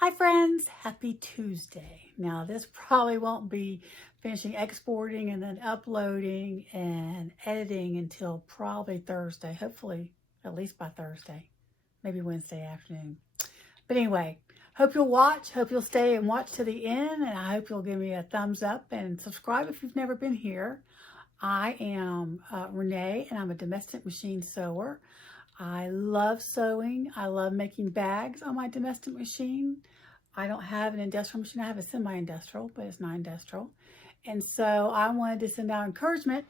Hi friends, happy Tuesday. Now this probably won't be finishing exporting and then uploading and editing until probably Thursday, hopefully at least by Thursday, maybe Wednesday afternoon. But anyway, hope you'll watch, hope you'll stay and watch to the end, and I hope you'll give me a thumbs up and subscribe if you've never been here. I am Renee, and I'm a domestic machine sewer. I love sewing. I love making bags on my domestic machine. I don't have an industrial machine. I have a semi-industrial, but it's not industrial. And so I wanted to send out encouragement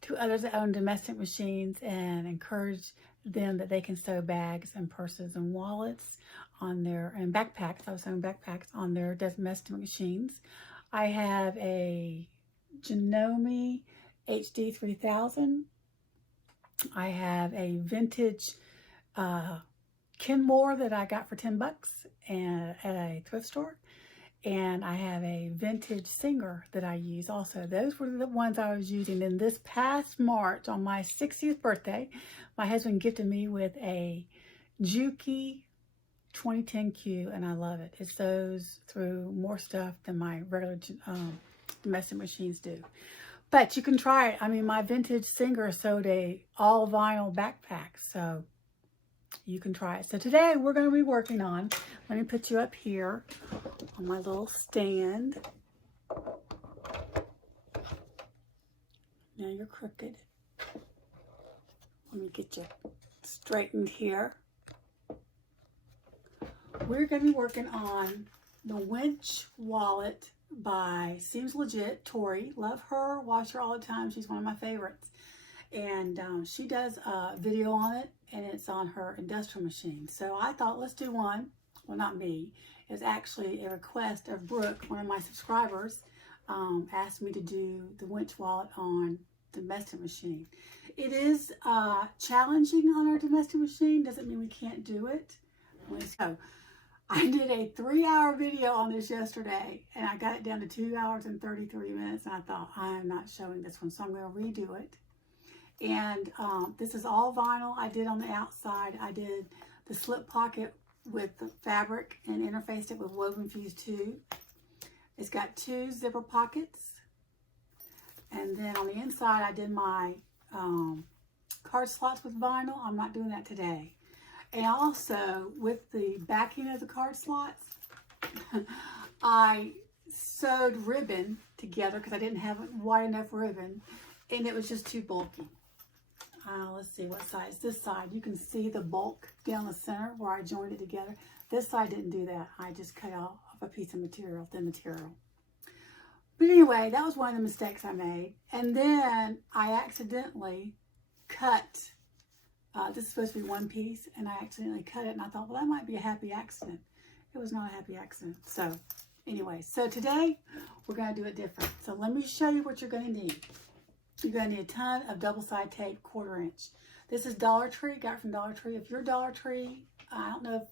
to others that own domestic machines and encourage them that they can sew bags and purses and wallets on their, and backpacks. I was sewing backpacks on their domestic machines. I have a Janome HD 3000. I have a vintage Kenmore that I got for 10 bucks at a thrift store. And I have a vintage Singer that I use also. Those were the ones I was using. And this past March, on my 60th birthday, my husband gifted me with a Juki 2010Q, and I love it. It sews through more stuff than my regular domestic machines do. But you can try it. I mean, my vintage Singer sewed a all vinyl backpack, so you can try it. So today we're going to be working on, let me put you up here on my little stand. Now you're crooked. Let me get you straightened here. We're going to be working on the Wench wallet by Seems Legit, Tori. Love her, watch her all the time. She's one of my favorites. And she does a video on it, and it's on her industrial machine. So I thought, let's do one. Well, not me. It's actually a request of Brooke, one of my subscribers, asked me to do the Wench wallet on domestic machine. It is challenging on our domestic machine. Doesn't mean we can't do it. So I did a 3-hour video on this yesterday, and I got it down to 2 hours and 33 minutes, and I thought, I am not showing this one, so I'm going to redo it. And this is all vinyl. I did on the outside. I did the slip pocket with the fabric and interfaced it with Woven Fuse 2. It's got 2 zipper pockets. And then on the inside, I did my card slots with vinyl. I'm not doing that today. And also, with the backing of the card slots, I sewed ribbon together because I didn't have wide enough ribbon, and it was just too bulky. Let's see what size. This side, you can see the bulk down the center where I joined it together. This side didn't do that. I just cut off a piece of material, thin material. But anyway, that was one of the mistakes I made. And then I accidentally cut. This is supposed to be one piece, and I accidentally cut it, and I thought, well, that might be a happy accident. It was not a happy accident. So anyway, so today we're going to do it different. So let me show you what you're going to need. You're going to need a ton of double-side tape, 1/4 inch. This is Dollar Tree, got it from Dollar Tree. If you're Dollar Tree, I don't know if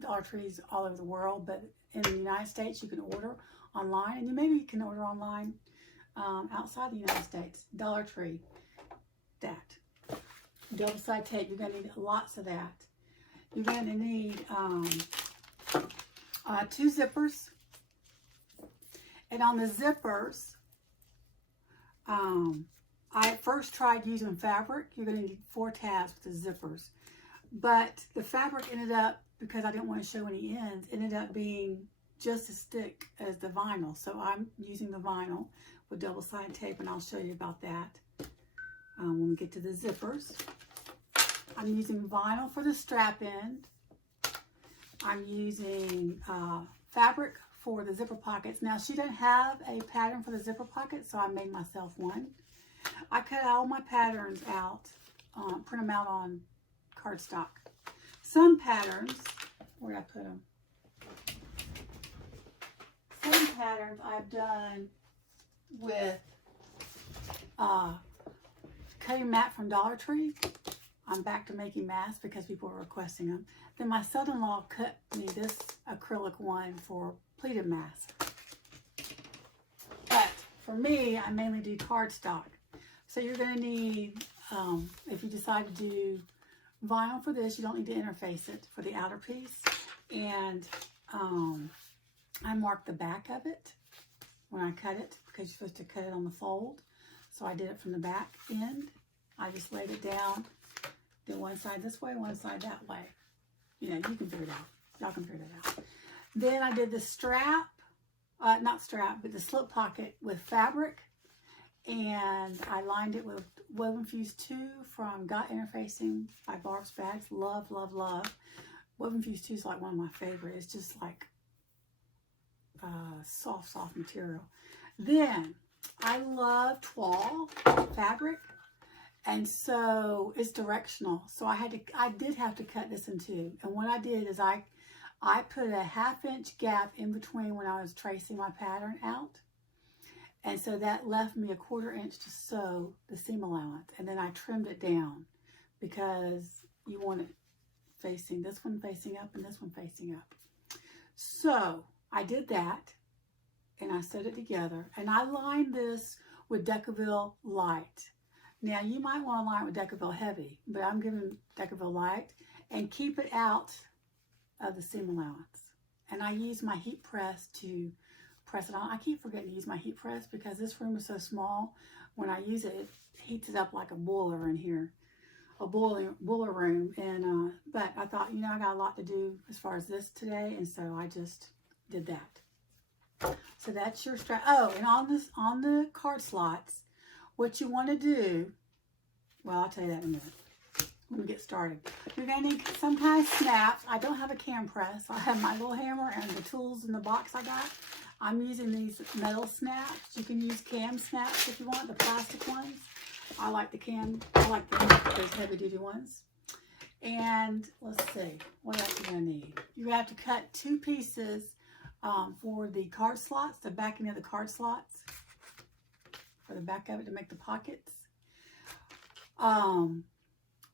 Dollar Tree's all over the world, but in the United States, you can order online, and maybe you can order online outside the United States. Dollar Tree, that. Double-side tape, you're going to need lots of that. You're going to need 2 zippers. And on the zippers, I first tried using fabric. You're going to need 4 tabs with the zippers. But the fabric ended up, because I didn't want to show any ends, ended up being just as thick as the vinyl. So I'm using the vinyl with double-sided tape, and I'll show you about that when we get to the zippers. I'm using vinyl for the strap end. I'm using fabric for the zipper pockets. Now, she didn't have a pattern for the zipper pocket, so I made myself one. I cut all my patterns out, print them out on cardstock. Some patterns, where did I put them? Some patterns I've done with cutting mat from Dollar Tree. I'm back to making masks because people were requesting them. Then my son-in-law cut me this acrylic one for pleated mask. But for me, I mainly do cardstock. So you're going to need, if you decide to do vinyl for this, you don't need to interface it for the outer piece. And I marked the back of it when I cut it, because you're supposed to cut it on the fold. So I did it from the back end. I just laid it down, did one side this way, one side that way. You know, you can figure it out. Y'all can figure that out. Then I did the strap, not strap, but the slip pocket with fabric. And I lined it with Woven Fuse 2 from Got Interfacing by Barb's Bags. Love, love, love. Woven Fuse 2 is like one of my favorite. It's just like soft, soft material. Then I love toile fabric, and so it's directional. So I did have to cut this in two. And what I did is I put a 1/2 inch gap in between when I was tracing my pattern out. And so that left me a 1/4 inch to sew the seam allowance. And then I trimmed it down because you want it facing, this one facing up and this one facing up. So I did that, and I sewed it together, and I lined this with Decaville Light. Now you might want to line it with Decaville Heavy, but I'm giving Decaville Light, and keep it out of the seam allowance. And I use my heat press to press it on. I keep forgetting to use my heat press because this room is so small. When I use it, it heats it up like a boiler in here, a boiler room. And but I thought, you know, I got a lot to do as far as this today, and so I just did that. So that's your strap. Oh, and on the card slots, what you want to do, well, I'll tell you that in a minute. Let me get started. You're going to need some kind of snaps. I don't have a cam press. I have my little hammer and the tools in the box I got. I'm using these metal snaps. You can use cam snaps if you want, the plastic ones. I like the those heavy duty ones. And let's see, what else you're going to need. You have to cut 2 pieces for the card slots, the backing of the card slots, for the back of it to make the pockets.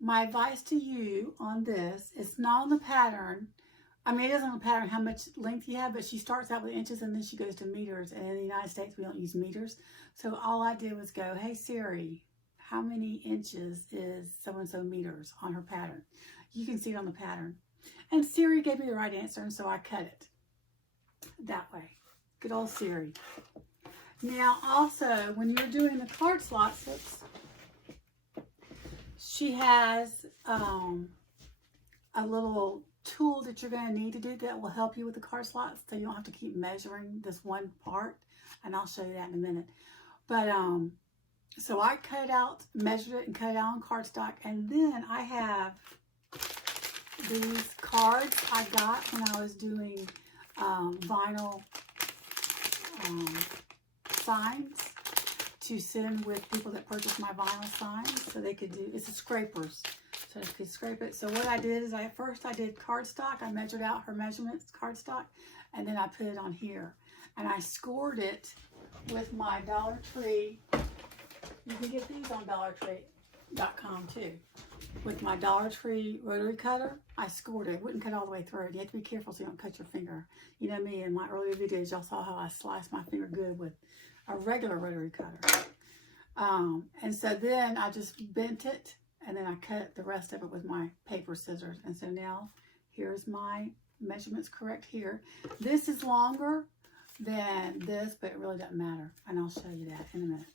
My advice to you on this, it's not on the pattern. I mean, it isn't on the pattern how much length you have, but she starts out with inches and then she goes to meters. And in the United States, we don't use meters. So all I did was go, hey Siri, how many inches is so-and-so meters on her pattern? You can see it on the pattern. And Siri gave me the right answer, and so I cut it that way. Good old Siri. Now, also, when you're doing the card slots, she has a little tool that you're going to need to do that will help you with the card slots, so you don't have to keep measuring this one part, and I'll show you that in a minute. But so I cut it out, measured it, and cut it out on cardstock, and then I have these cards I got when I was doing vinyl signs to send with people that purchase my vinyl signs, so they could do, it's a scrapers, so they could scrape it. So what I did is first I did cardstock. I measured out her measurements, cardstock, and then I put it on here. And I scored it with my Dollar Tree. You can get these on DollarTree.com too. With my Dollar Tree rotary cutter, I scored it. It wouldn't cut all the way through. You have to be careful so you don't cut your finger. You know me, in my earlier videos, y'all saw how I sliced my finger good with a regular rotary cutter. And so then I just bent it, and then I cut the rest of it with my paper scissors. And so now here's my measurements correct here. This is longer than this, but it really doesn't matter. And I'll show you that in a minute.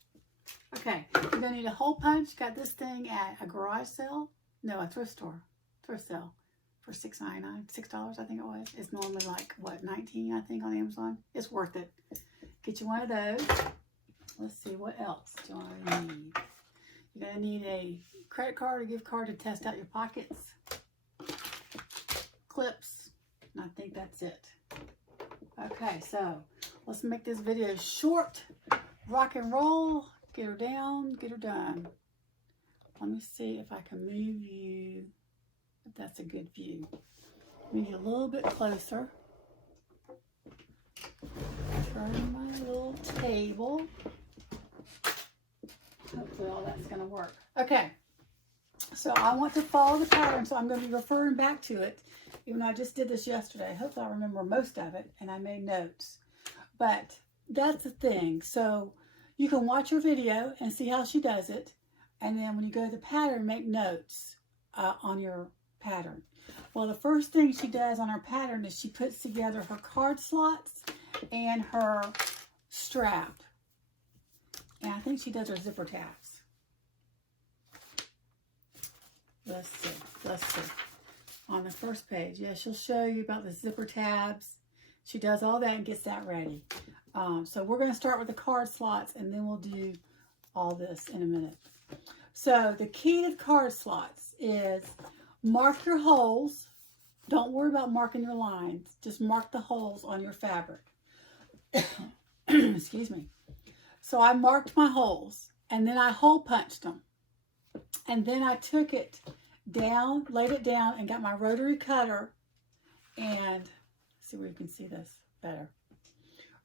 Okay, you're going to need a hole punch. Got this thing at a garage sale. No, a thrift store. Thrift sale for $6.99. $6, I think it was. It's normally like, what, $19, I think, on Amazon. It's worth it. Get you one of those. Let's see, what else do I need? You're going to need a credit card or gift card to test out your pockets. Clips. And I think that's it. Okay, so let's make this video short. Rock and roll. Get her down, get her done. Let me see if I can move you, if that's a good view. Move you a little bit closer. Turn my little table. Hopefully all that's going to work. Okay, so I want to follow the pattern, so I'm going to be referring back to it, even though I just did this yesterday. Hopefully I remember most of it, and I made notes. But that's the thing. So you can watch her video and see how she does it. And then when you go to the pattern, make notes on your pattern. Well, the first thing she does on her pattern is she puts together her card slots and her strap. And I think she does her zipper tabs. Let's see. On the first page, yeah, she'll show you about the zipper tabs. She does all that and gets that ready. So we're going to start with the card slots, and then we'll do all this in a minute. So the key to the card slots is mark your holes. Don't worry about marking your lines. Just mark the holes on your fabric. Excuse me. So I marked my holes, and then I hole punched them. And then I took it down, laid it down, and got my rotary cutter, and see where you can see this better.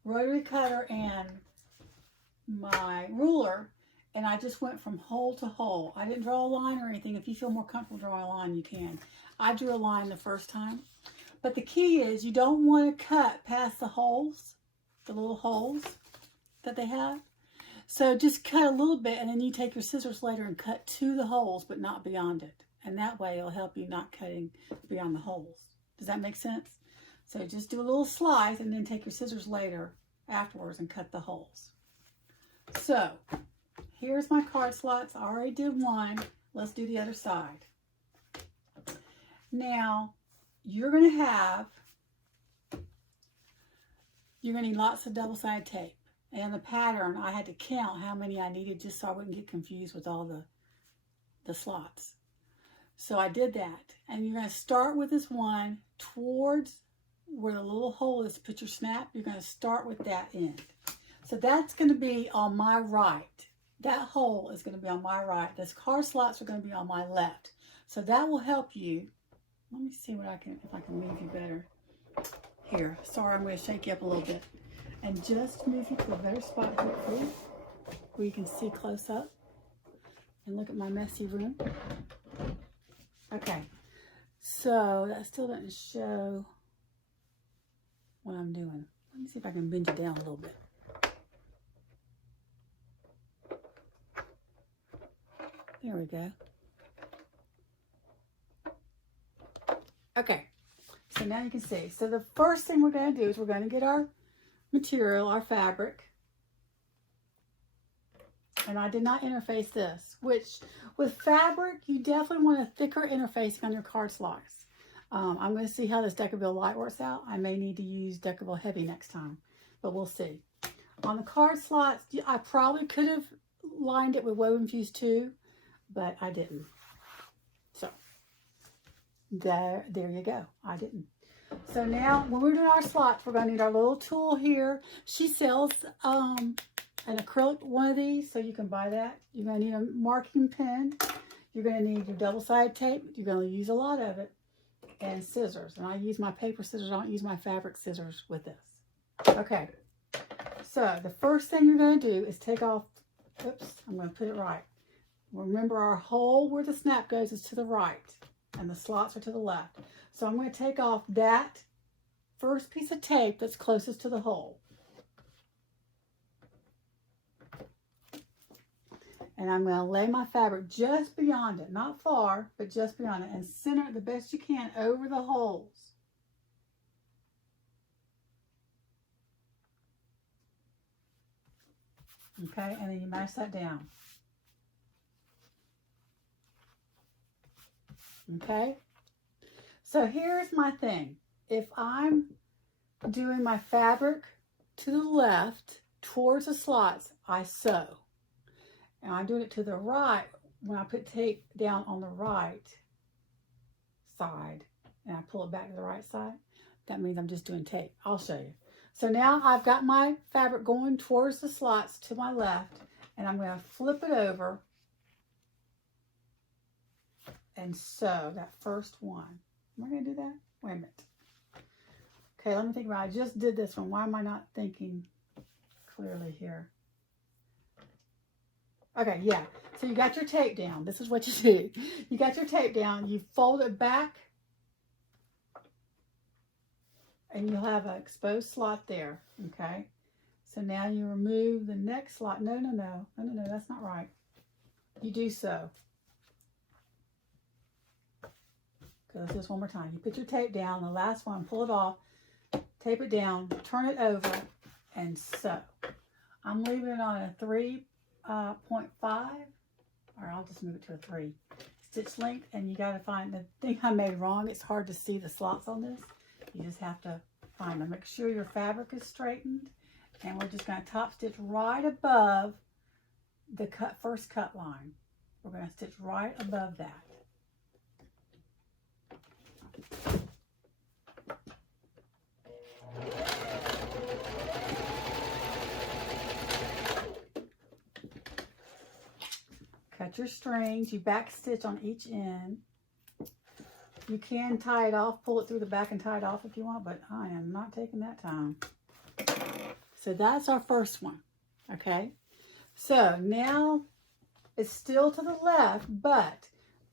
Rotary cutter and my ruler, and I just went from hole to hole. I didn't draw a line or anything. If you feel more comfortable drawing a line, you can. I drew a line the first time. But the key is you don't want to cut past the holes, the little holes that they have. So just cut a little bit, and then you take your scissors later and cut to the holes, but not beyond it. And that way it'll help you not cutting beyond the holes. Does that make sense? So just do a little slice and then take your scissors later afterwards and cut the holes. So here's my card slots. I already did one. Let's do the other side. Now you're going to need lots of double-sided tape. And the pattern, I had to count how many I needed just so I wouldn't get confused with all the slots. So I did that. And you're going to start with this one towards where the little hole is to put your snap. You're going to start with that end. So that's going to be on my right. That hole is going to be on my right. Those card slots are going to be on my left. So that will help you. Let me see if I can move you better. Here, sorry, I'm going to shake you up a little bit. And just move you to a better spot here for you, where you can see close up and look at my messy room. Okay, so that still doesn't show what I'm doing. Let me see if I can bend you down a little bit. There we go. Okay, so now you can see. So the first thing we're going to do is we're going to get our material, our fabric, and I did not interface this, which with fabric you definitely want a thicker interfacing on your card slots. I'm going to see how this Deckerville light works out. I may need to use Deckerville heavy next time, but we'll see. On the card slots, I probably could have lined it with Woven Fuse 2, but I didn't. So there you go. I didn't. So now, when we're doing our slots, we're going to need our little tool here. She sells an acrylic one of these, so you can buy that. You're going to need a marking pen. You're going to need your double-sided tape. You're going to use a lot of it. And scissors. And I use my paper scissors. I don't use my fabric scissors with this. Okay. So, the first thing you're going to do is take off, oops, I'm going to put it right. Remember, our hole where the snap goes is to the right. And the slots are to the left. So I'm going to take off that first piece of tape that's closest to the hole. And I'm going to lay my fabric just beyond it, not far, but just beyond it, and center it the best you can over the holes. Okay, and then you mash that down. Okay, so here's my thing. If I'm doing my fabric to the left towards the slots, I sew. And I'm doing it to the right when I put tape down on the right side and I pull it back to the right side. That means I'm just doing tape. I'll show you. So now I've got my fabric going towards the slots to my left, and I'm going to flip it over and sew that first one. Am I going to do that? Wait a minute. Okay, let me think about it. I just did this one. Why am I not thinking clearly here? Okay, yeah. So you got your tape down. This is what you do. You got your tape down. You fold it back, and you'll have an exposed slot there. Okay. So now you remove the next slot. No, that's not right. You do so. Okay, let's do this one more time. You put your tape down, the last one, pull it off, tape it down, turn it over, and sew. I'm leaving it on a 3.5, or I'll just move it to a 3 stitch length, and you got to find the thing I made wrong. It's hard to see the slots on this. You just have to find them. Make sure your fabric is straightened, and we're just going to top stitch right above the first cut line. We're going to stitch right above that. Cut your strings. You back stitch on each end. You can tie it off, pull it through the back and tie it off if you want, but I am not taking that time. So that's our first one, okay? So now it's still to the left, but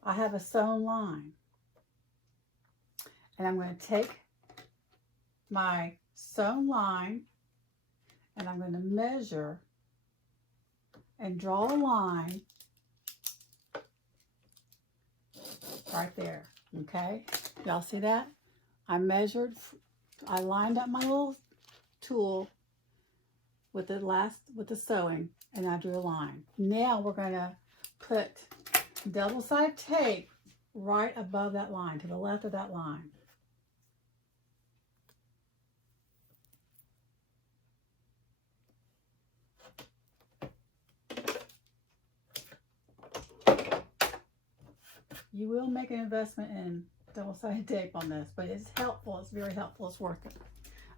I have a sewn line. And I'm going to take my sewn line and I'm going to measure and draw a line right there, okay? Y'all see that? I measured, I lined up my little tool with the sewing, and I drew a line. Now we're going to put double-sided tape right above that line, to the left of that line. You will make an investment in double-sided tape on this, but it's helpful. It's very helpful. It's worth it.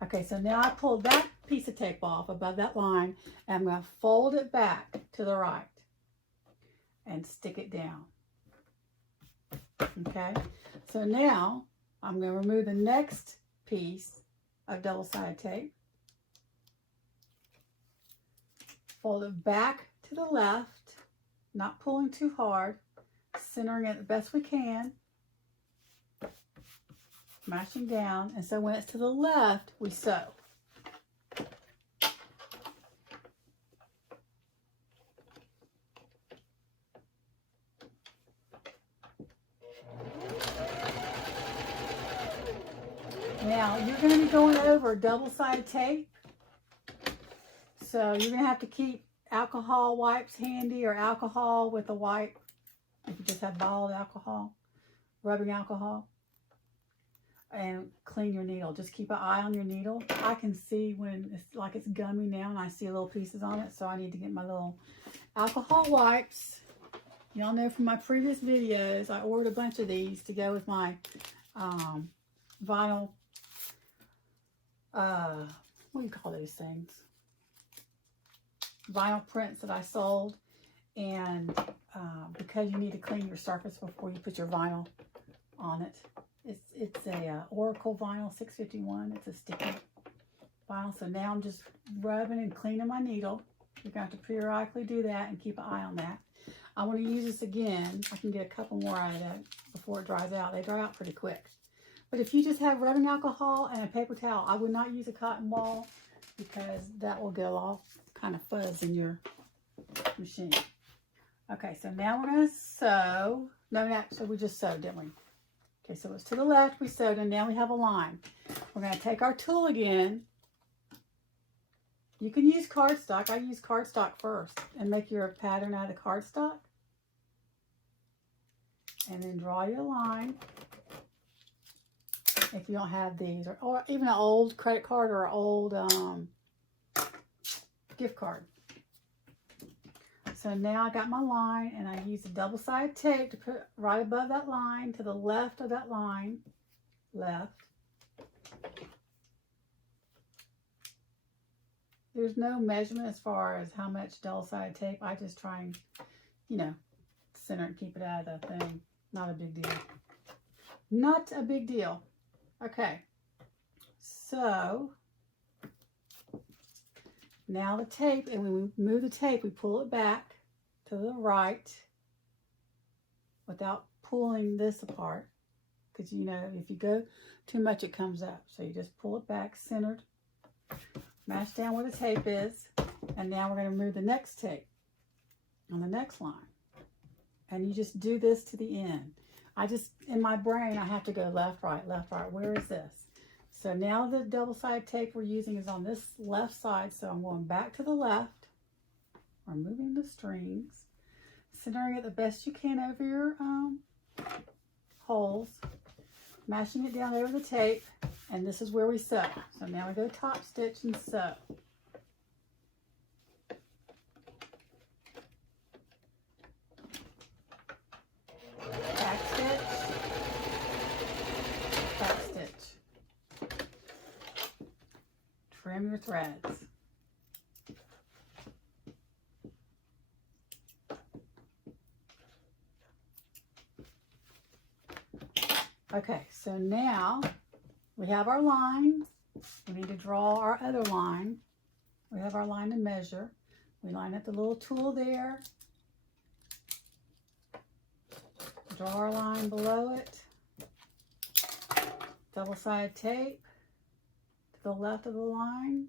Okay, so now I pulled that piece of tape off above that line, and I'm going to fold it back to the right and stick it down. Okay, so now I'm going to remove the next piece of double-sided tape, fold it back to the left, not pulling too hard, centering it the best we can, mashing down, and so when it's to the left, we sew. Now, you're going to be going over double-sided tape, so you're going to have to keep alcohol wipes handy, or alcohol with a wipe, if you just have bottled alcohol, rubbing alcohol, and clean your needle. Just keep an eye on your needle. I can see when it's like it's gummy now, and I see little pieces on it, so I need to get my little alcohol wipes. Y'all know from my previous videos, I ordered a bunch of these to go with my vinyl, what do you call those things? Vinyl prints that I sold. And because you need to clean your surface before you put your vinyl on it. It's a Oracle vinyl 651. It's a sticky vinyl. So now I'm just rubbing and cleaning my needle. You're going to have to periodically do that and keep an eye on that. I want to use this again. I can get a couple more out of that before it dries out. They dry out pretty quick. But if you just have rubbing alcohol and a paper towel, I would not use a cotton ball because that will get all kind of fuzz in your machine. Okay, so now we're going to sew. No, so we just sewed, didn't we? Okay, so it's to the left, we sewed, and now we have a line. We're going to take our tool again. You can use cardstock. I use cardstock first and make your pattern out of cardstock. And then draw your line. If you don't have these, or even an old credit card or an old gift card. So now I got my line, and I use a double-sided tape to put right above that line, to the left of that line, left. There's no measurement as far as how much double-sided tape. I just try and, you know, center and keep it out of the thing. Not a big deal. Not a big deal. Okay. So now the tape, and when we move the tape, we pull it back to the right without pulling this apart, because you know if you go too much it comes up. So you just pull it back, centered, mash down where the tape is, and now we're going to move the next tape on the next line, and you just do this to the end. in my brain, I have to go left, right, left, right. Where is this? So now the double-sided tape we're using is on this left side. So I'm going back to the left, removing the strings, centering it the best you can over your holes, mashing it down over the tape, and this is where we sew. So now we go top stitch and sew. Back stitch, back stitch. Trim your threads. Okay, so now we have our line. We need to draw our other line. We have our line to measure. We line up the little tool there. Draw our line below it. Double-sided tape to the left of the line.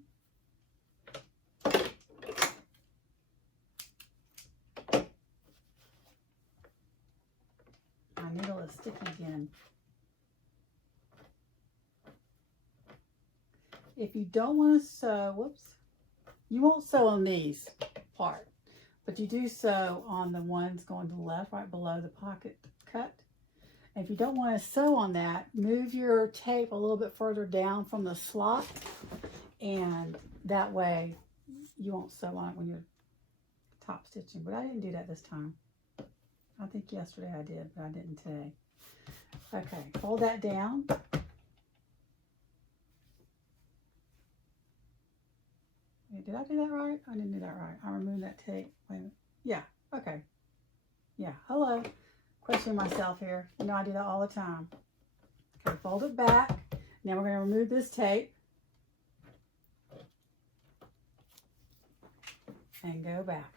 My needle is sticky again. If you don't want to sew, whoops, you won't sew on these part, but you do sew on the ones going to the left, right below the pocket cut. And if you don't want to sew on that, move your tape a little bit further down from the slot, and that way you won't sew on it when you're top stitching. But I didn't do that this time. I think yesterday I did, but I didn't today. Okay, fold that down. Did I do that right? I didn't do that right. I removed that tape. Wait a minute. Yeah, okay. Yeah, hello. Questioning myself here. You know, I do that all the time. Okay, fold it back. Now we're going to remove this tape. And go back.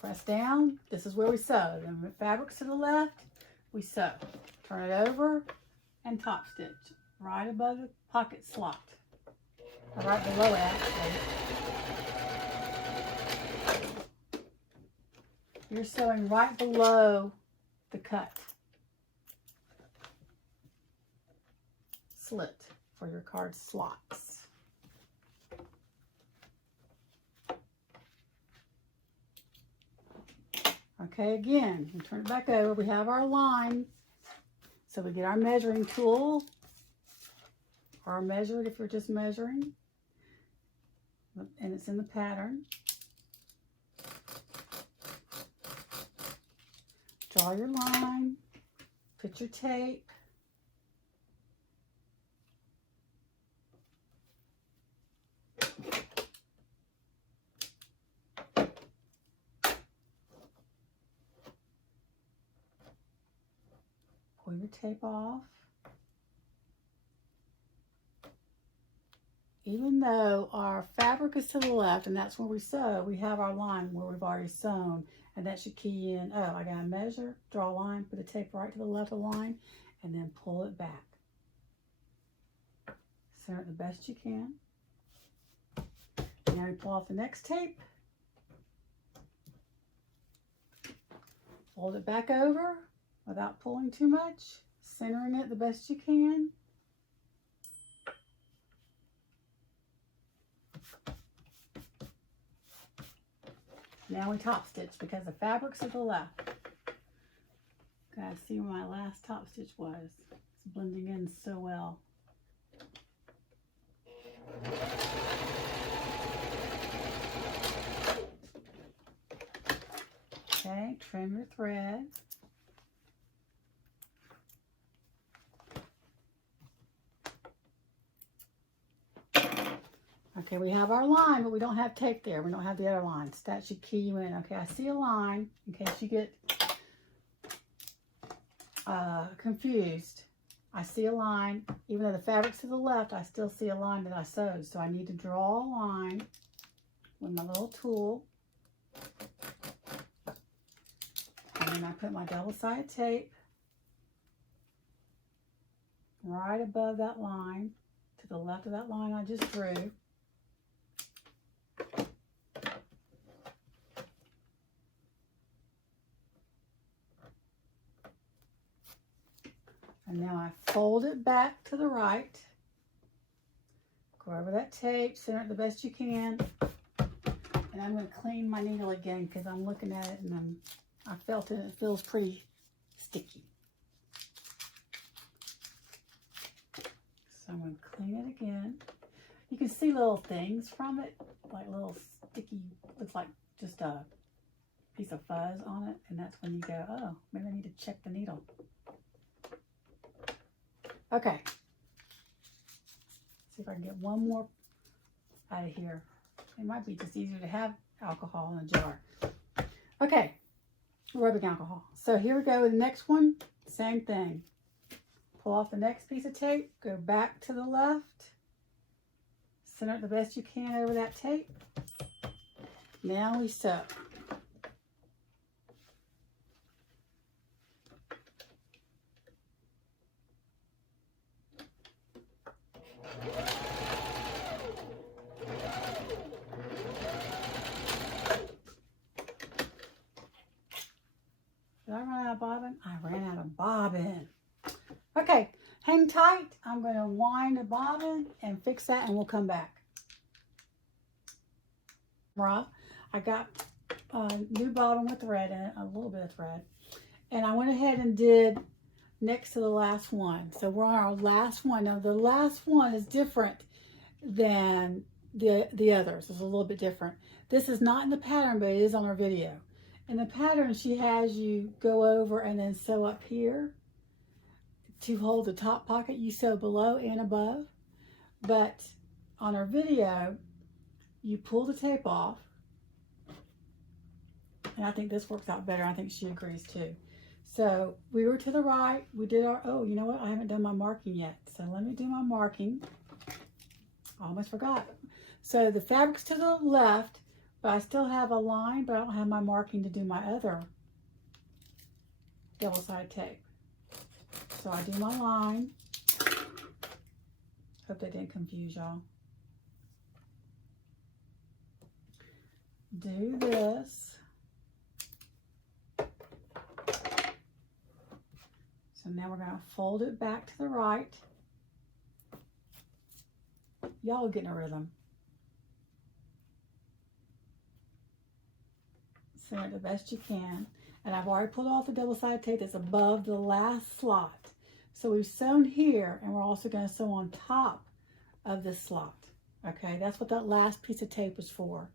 Press down. This is where we sew. Then the fabric's to the left, we sew. Turn it over and top stitch. Right above the pocket slot. Or right below it, actually. You're sewing right below the cut. Slit for your card slots. Okay, again, we turn it back over. We have our line. So we get our measuring tool. Or measure it if you're just measuring. And it's in the pattern. Draw your line. Put your tape. Pull your tape off. Even though our fabric is to the left, and that's where we sew, we have our line where we've already sewn, and that should key in. Oh, I gotta measure, draw a line, put the tape right to the left of the line, and then pull it back. Center it the best you can. Now we pull off the next tape. Fold it back over without pulling too much, centering it the best you can. Now we top stitch because the fabric's to the left. Gotta see where my last top stitch was. It's blending in so well. Okay, trim your thread. Okay, we have our line, but we don't have tape there. We don't have the other lines. That should key you in. Okay, I see a line in case you get confused. I see a line. Even though the fabric's to the left, I still see a line that I sewed. So I need to draw a line with my little tool. And then I put my double-sided tape right above that line, to the left of that line I just drew. fold it back to the right. Go over that tape, center it the best you can. And I'm going to clean my needle again because I'm looking at it and I felt it. It feels pretty sticky. So I'm going to clean it again. You can see little things from it, like little sticky, looks like just a piece of fuzz on it. And that's when you go, oh, maybe I need to check the needle. Okay. See if I can get one more out of here. It might be just easier to have alcohol in a jar. Okay, rubbing alcohol. So here we go with the next one. Same thing. Pull off the next piece of tape. Go back to the left. Center it the best you can over that tape. Now we sew. Did I run out of bobbin? I ran out of bobbin. Okay, hang tight. I'm going to wind the bobbin and fix that and we'll come back. I got a new bobbin with thread in it, a little bit of thread. And I went ahead and did next to the last one. So we're on our last one. Now the last one is different than the others. It's a little bit different. This is not in the pattern, but it is on our video. In the pattern, she has you go over and then sew up here to hold the top pocket. You sew below and above. But on our video, you pull the tape off. And I think this works out better. I think she agrees too. So we were to the right. We did our, oh, you know what? I haven't done my marking yet. So let me do my marking. I almost forgot. So the fabric's to the left, but I still have a line, but I don't have my marking to do my other double-sided tape. So I do my line. Hope that didn't confuse y'all. Do this. So now we're going to fold it back to the right. Y'all are getting a rhythm. Center it the best you can. And I've already pulled off the double-sided tape that's above the last slot. So we've sewn here, and we're also going to sew on top of this slot. Okay, that's what that last piece of tape was for.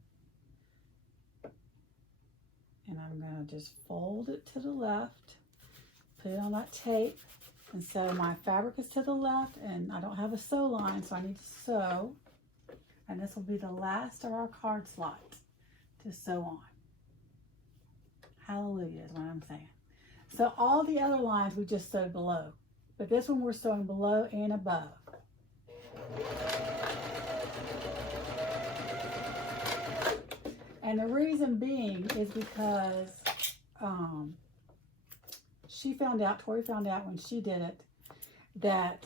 And I'm going to just fold it to the left, put it on that tape, and so my fabric is to the left, and I don't have a sew line, so I need to sew. And this will be the last of our card slot to sew on. Hallelujah is what I'm saying. So all the other lines we just sewed below, but this one we're sewing below and above. And the reason being is because Tori found out when she did it, that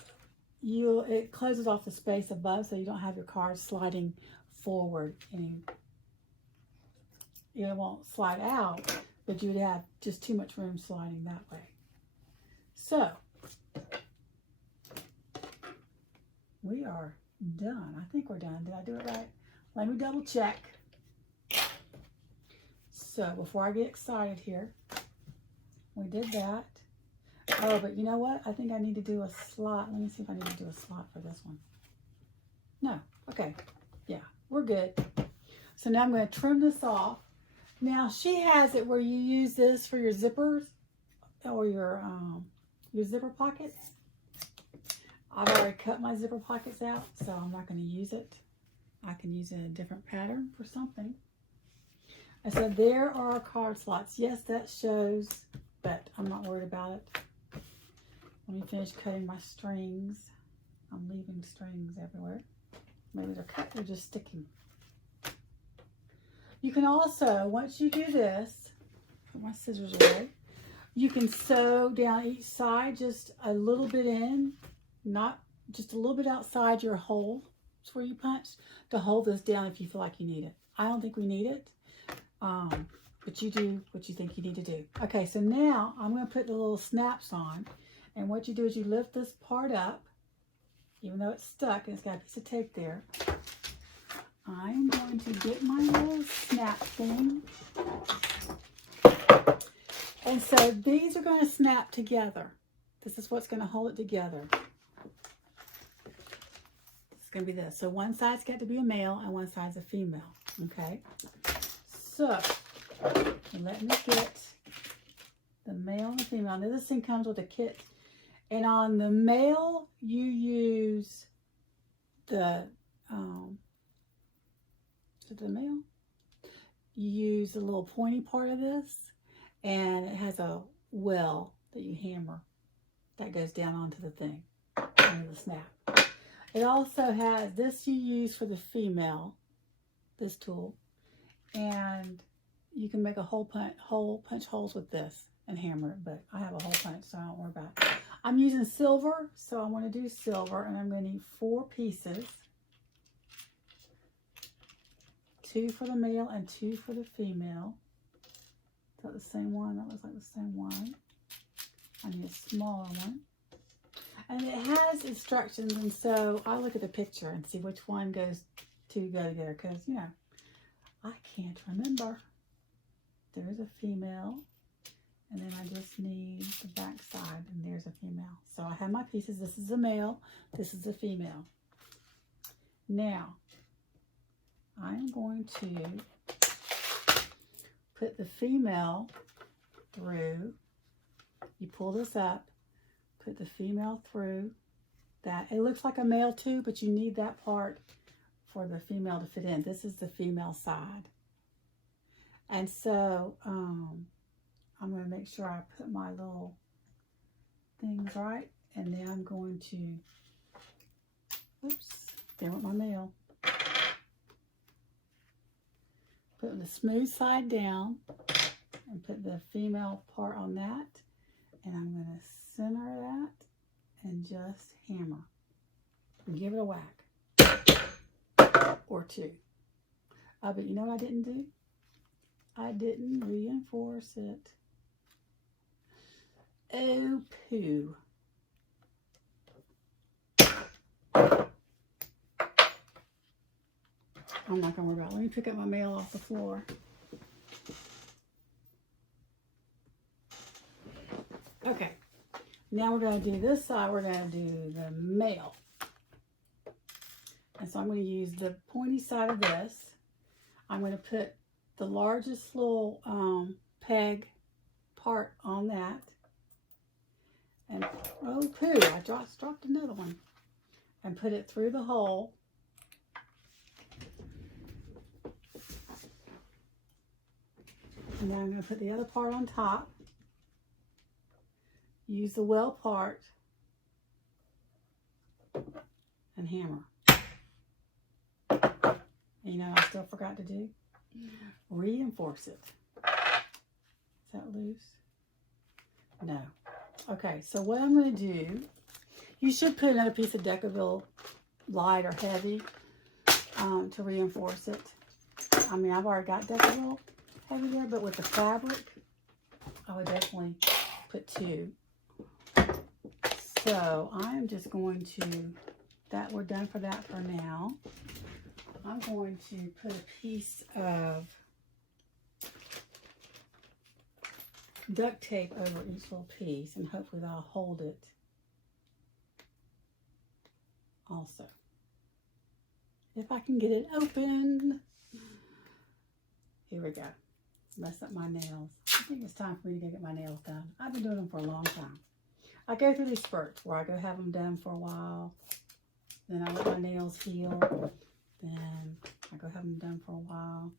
it closes off the space above, so you don't have your card sliding forward. And it won't slide out, but you would have just too much room sliding that way. So we are done. I think we're done. Did I do it right? Let me double check. So before I get excited here, we did that. Oh, but you know what? I think I need to do a slot. Let me see if I need to do a slot for this one. No. Okay. Yeah, we're good. So now I'm going to trim this off. Now she has it where you use this for your zippers or your zipper pockets. I've already cut my zipper pockets out, so I'm not going to use it. I can use it in a different pattern for something. And so there are our card slots. Yes, that shows, but I'm not worried about it. Let me finish cutting my strings. I'm leaving strings everywhere. Maybe they're cut, they're just sticking. You can also, once you do this, put my scissors away, you can sew down each side just a little bit in, not just a little bit outside your hole. It's where you punch to hold this down if you feel like you need it. I don't think we need it, but you do what you think you need to do. Okay, so now I'm going to put the little snaps on, And what you do is you lift this part up, even though it's stuck and it's got a piece of tape there. I'm going to get my little snap thing. And so these are going to snap together. This is what's going to hold it together. It's going to be this. So one side's got to be a male and one side's a female. Okay. So let me get the male and the female. Now this thing comes with a kit. And on the male, you use the, is it the male? You use the little pointy part of this, and it has a well that you hammer that goes down onto the thing, onto the snap. It also has, this you use for the female, this tool, and you can make a punch holes with this and hammer it, but I have a hole punch, so I don't worry about it. I'm using silver, so I want to do silver, and I'm going to need 4 pieces. 2 for the male and 2 for the female. Is that the same one? That looks like the same one. I need a smaller one. And it has instructions, and so I look at the picture and see which one goes to go together, because, you know, I can't remember. There's a female, and then I just need the back side, and there's a female. So I have my pieces. This is a male, this is a female. Now, I'm going to put the female through. You pull this up, put the female through that. It looks like a male too, but you need that part for the female to fit in. This is the female side. And so I'm going to make sure I put my little things right. And then I'm going to, oops, there went my male. Put the smooth side down and put the female part on that. And I'm going to center that and just hammer. And give it a whack. Or 2. But you know what I didn't do? I didn't reinforce it. Oh, poo. I'm not going to worry about it. Let me pick up my mail off the floor. Okay. Now we're going to do this side. We're going to do the male. And so I'm going to use the pointy side of this. I'm going to put the largest little peg part on that. And, oh poo, I just dropped another one. And put it through the hole. And then I'm going to put the other part on top. Use the well part. And hammer. And you know I still forgot to do? Reinforce it. Is that loose? No. Okay, so what I'm going to do, you should put another piece of Decaville light or heavy to reinforce it. I mean, I've already got Decaville heavy there, but with the fabric, I would definitely put 2. So I'm just going to, that we're done for that for now. I'm going to put a piece of duct tape over each little piece, and hopefully that'll hold it also. If I can get it open. Here we go. Mess up my nails. I think it's time for me to go get my nails done. I've been doing them for a long time. I go through these spurts where I go have them done for a while. Then I let my nails heal. Then I go have them done for a while.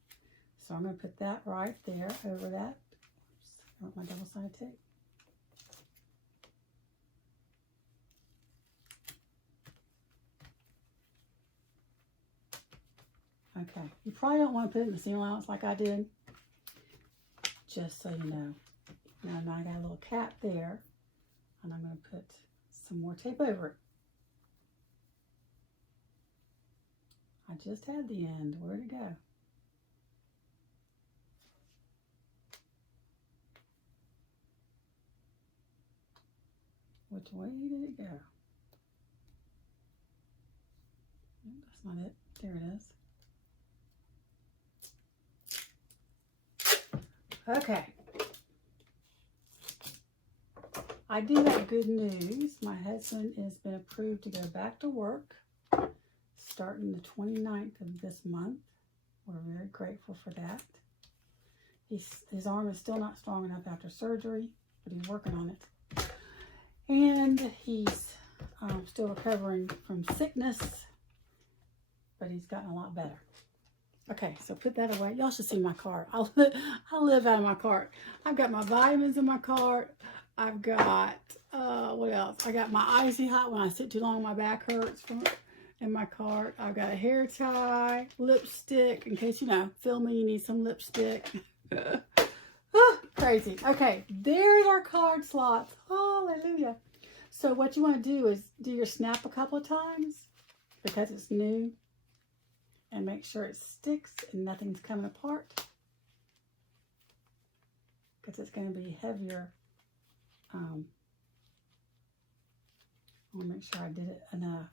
So I'm going to put that right there over that. Oops, I want my double-sided tape. Okay, you probably don't want to put it in the seam allowance like I did. Just so you know. Now I got a little cap there. And I'm going to put some more tape over it. I just had the end. Where'd it go? Which way did it go? That's not it. There it is. Okay. I do have good news. My husband has been approved to go back to work starting the 29th of this month. We're very grateful for that. His arm is still not strong enough after surgery, but he's working on it. And he's still recovering from sickness, but he's gotten a lot better. Okay, so put that away. Y'all should see my cart. I live out of my cart. I've got my vitamins in my cart. I've got, what else? I got my icy hot when I sit too long, my back hurts in my cart. I've got a hair tie, lipstick, in case, filming, you need some lipstick. Crazy. Okay, there's our card slots. Hallelujah. So what you want to do is do your snap a couple of times because it's new. And make sure it sticks and nothing's coming apart. Because it's going to be heavier. I want to make sure I did it enough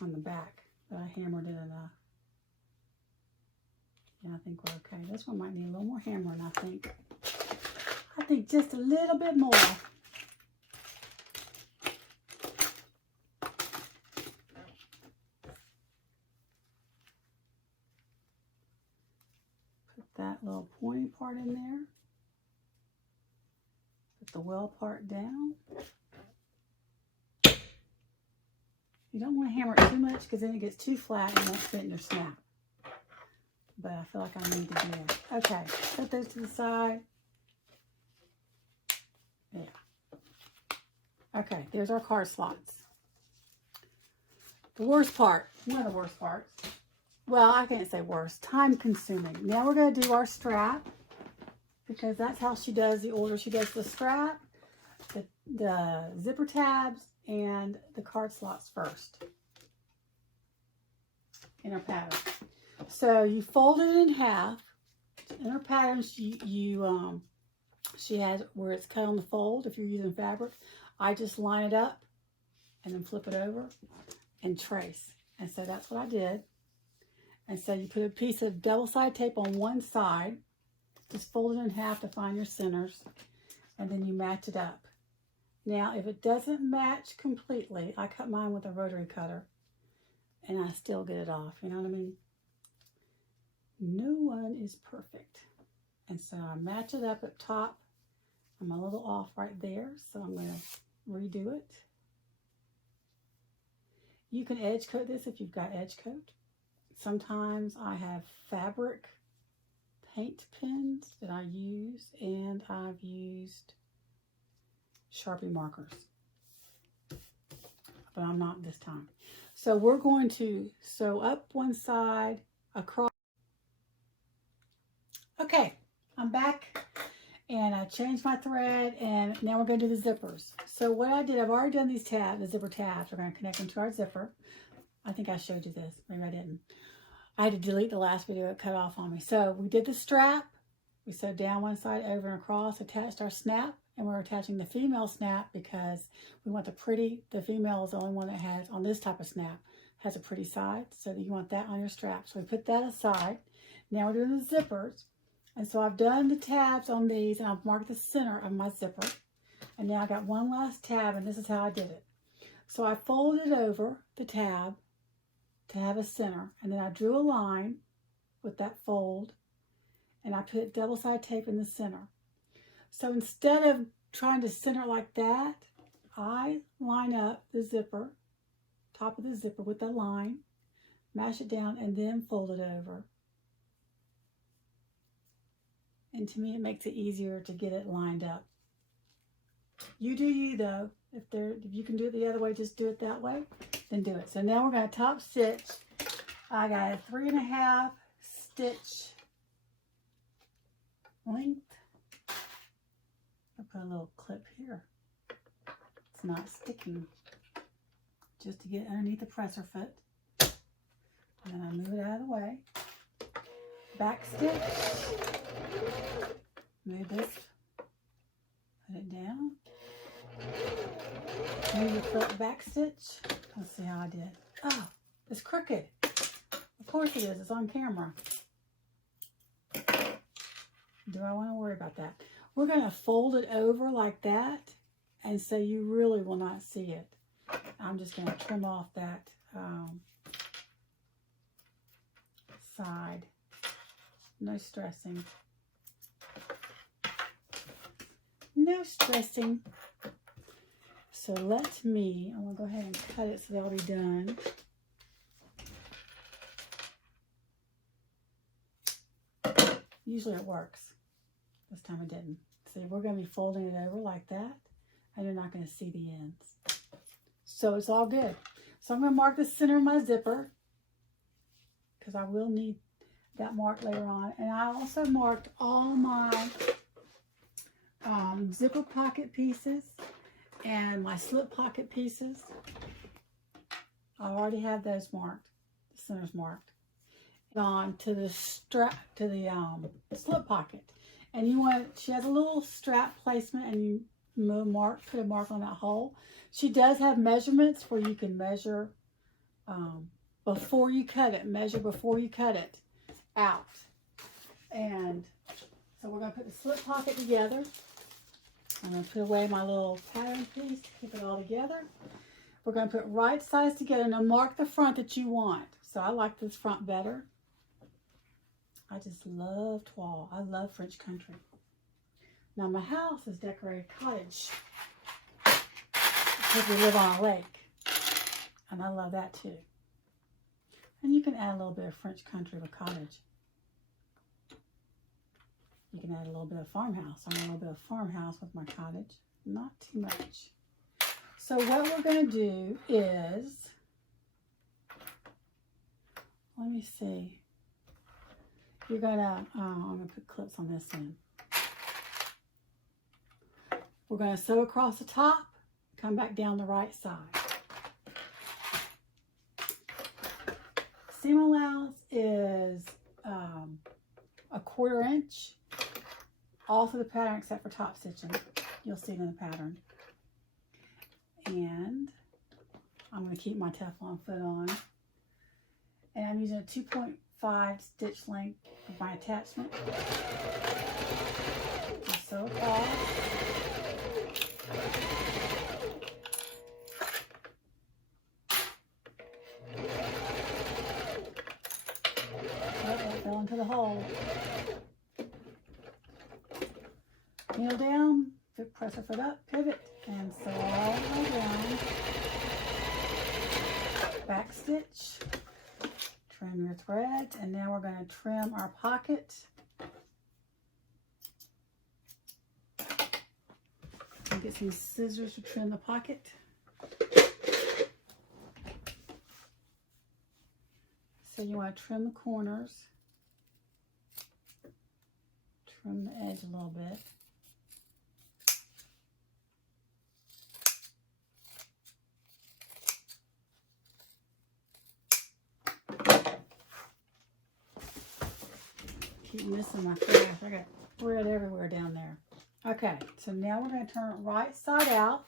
on the back. That I hammered it enough. Yeah, I think we're okay. This one might need a little more hammering, I think. I think just a little bit more. Put that little pointy part in there. Put the well part down. You don't want to hammer it too much because then it gets too flat and won't fit in your snap. But I feel like I need to do that. Okay, put those to the side. Yeah. Okay, there's our card slots. The worst part, one of the worst parts. Well, I can't say worst, time consuming. Now we're going to do our strap because that's how she does the order. She does the strap, the zipper tabs, and the card slots first in her pattern. So you fold it in half. In her pattern, she has where it's cut on the fold. If you're using fabric, I just line it up and then flip it over and trace. And so that's what I did. And so you put a piece of double-sided tape on one side, just fold it in half to find your centers, and then you match it up. Now, if it doesn't match completely, I cut mine with a rotary cutter, and I still get it off. You know what I mean? No one is perfect. And so I match it up at top. I'm a little off right there, so I'm going to redo it. You can edge coat this if you've got edge coat. Sometimes I have fabric paint pens that I use, and I've used Sharpie markers, but I'm not this time. So we're going to sew up one side across. Okay, I'm back and I changed my thread, and now we're going to do the zippers. So what I did, I've already done these tabs, the zipper tabs. We're going to connect them to our zipper. I think I showed you this. Maybe I didn't. I had to delete the last video. It cut off on me. So we did the strap. We sewed down one side over and across, attached our snap, and we're attaching the female snap because we want the female is the only one that has, on this type of snap, has a pretty side. So you want that on your strap. So we put that aside. Now we're doing the zippers. And so I've done the tabs on these, and I've marked the center of my zipper. And now I got one last tab, and this is how I did it. So I folded over the tab to have a center, and then I drew a line with that fold, and I put double-sided tape in the center. So instead of trying to center like that, I line up the zipper, top of the zipper with the line, mash it down, and then fold it over. And to me, it makes it easier to get it lined up. You do you though. If you can do it the other way, just do it that way, then do it. So now we're going to top stitch. I got a 3.5 stitch length. I'll put a little clip here. It's not sticking. Just to get underneath the presser foot. And then I move it out of the way. Back stitch. Move this. Put it down. Move your foot back stitch. Let's see how I did. Oh, it's crooked. Of course it is. It's on camera. Do I want to worry about that? We're going to fold it over like that, and so you really will not see it. I'm just going to trim off that side. No stressing. No stressing. So I'm going to go ahead and cut it so that'll be done. Usually it works. This time it didn't. See, we're going to be folding it over like that, and you're not going to see the ends. So it's all good. So I'm going to mark the center of my zipper, because I will need that mark later on. And I also marked all my zipper pocket pieces and my slip pocket pieces. I already have those marked. The center's marked. On to the strap, to the slip pocket, and she has a little strap placement, and you put a mark on that hole. She does have measurements where you can measure before you cut it. Measure before you cut it out. And so we're going to put the slip pocket together. I'm going to put away my little pattern piece to keep it all together. We're going to put right sides together, and then mark the front that you want. So I like this front better. I just love toile. I love French country. Now my house is decorated cottage because we live on a lake, and I love that too. And you can add a little bit of French country with cottage. You can add a little bit of farmhouse. I want a little bit of farmhouse with my cottage. Not too much. So what we're going to do is, let me see. You're going to, I'm going to put clips on this end. We're going to sew across the top, come back down the right side. Seam allowance is a 1/4 inch, all through the pattern except for top stitching. You'll see it in the pattern. And I'm going to keep my Teflon foot on. And I'm using a 2.5 stitch length of my attachment. Just sew across. Oh, it fell into the hole. Kneel down, press her foot up, pivot, and sew all the way down. Back stitch. Trim your threads, and now we're going to trim our pocket. And get some scissors to trim the pocket. So you want to trim the corners. Trim the edge a little bit. Keep missing my thread. I got thread everywhere down there. Okay, so now we're going to turn it right side out.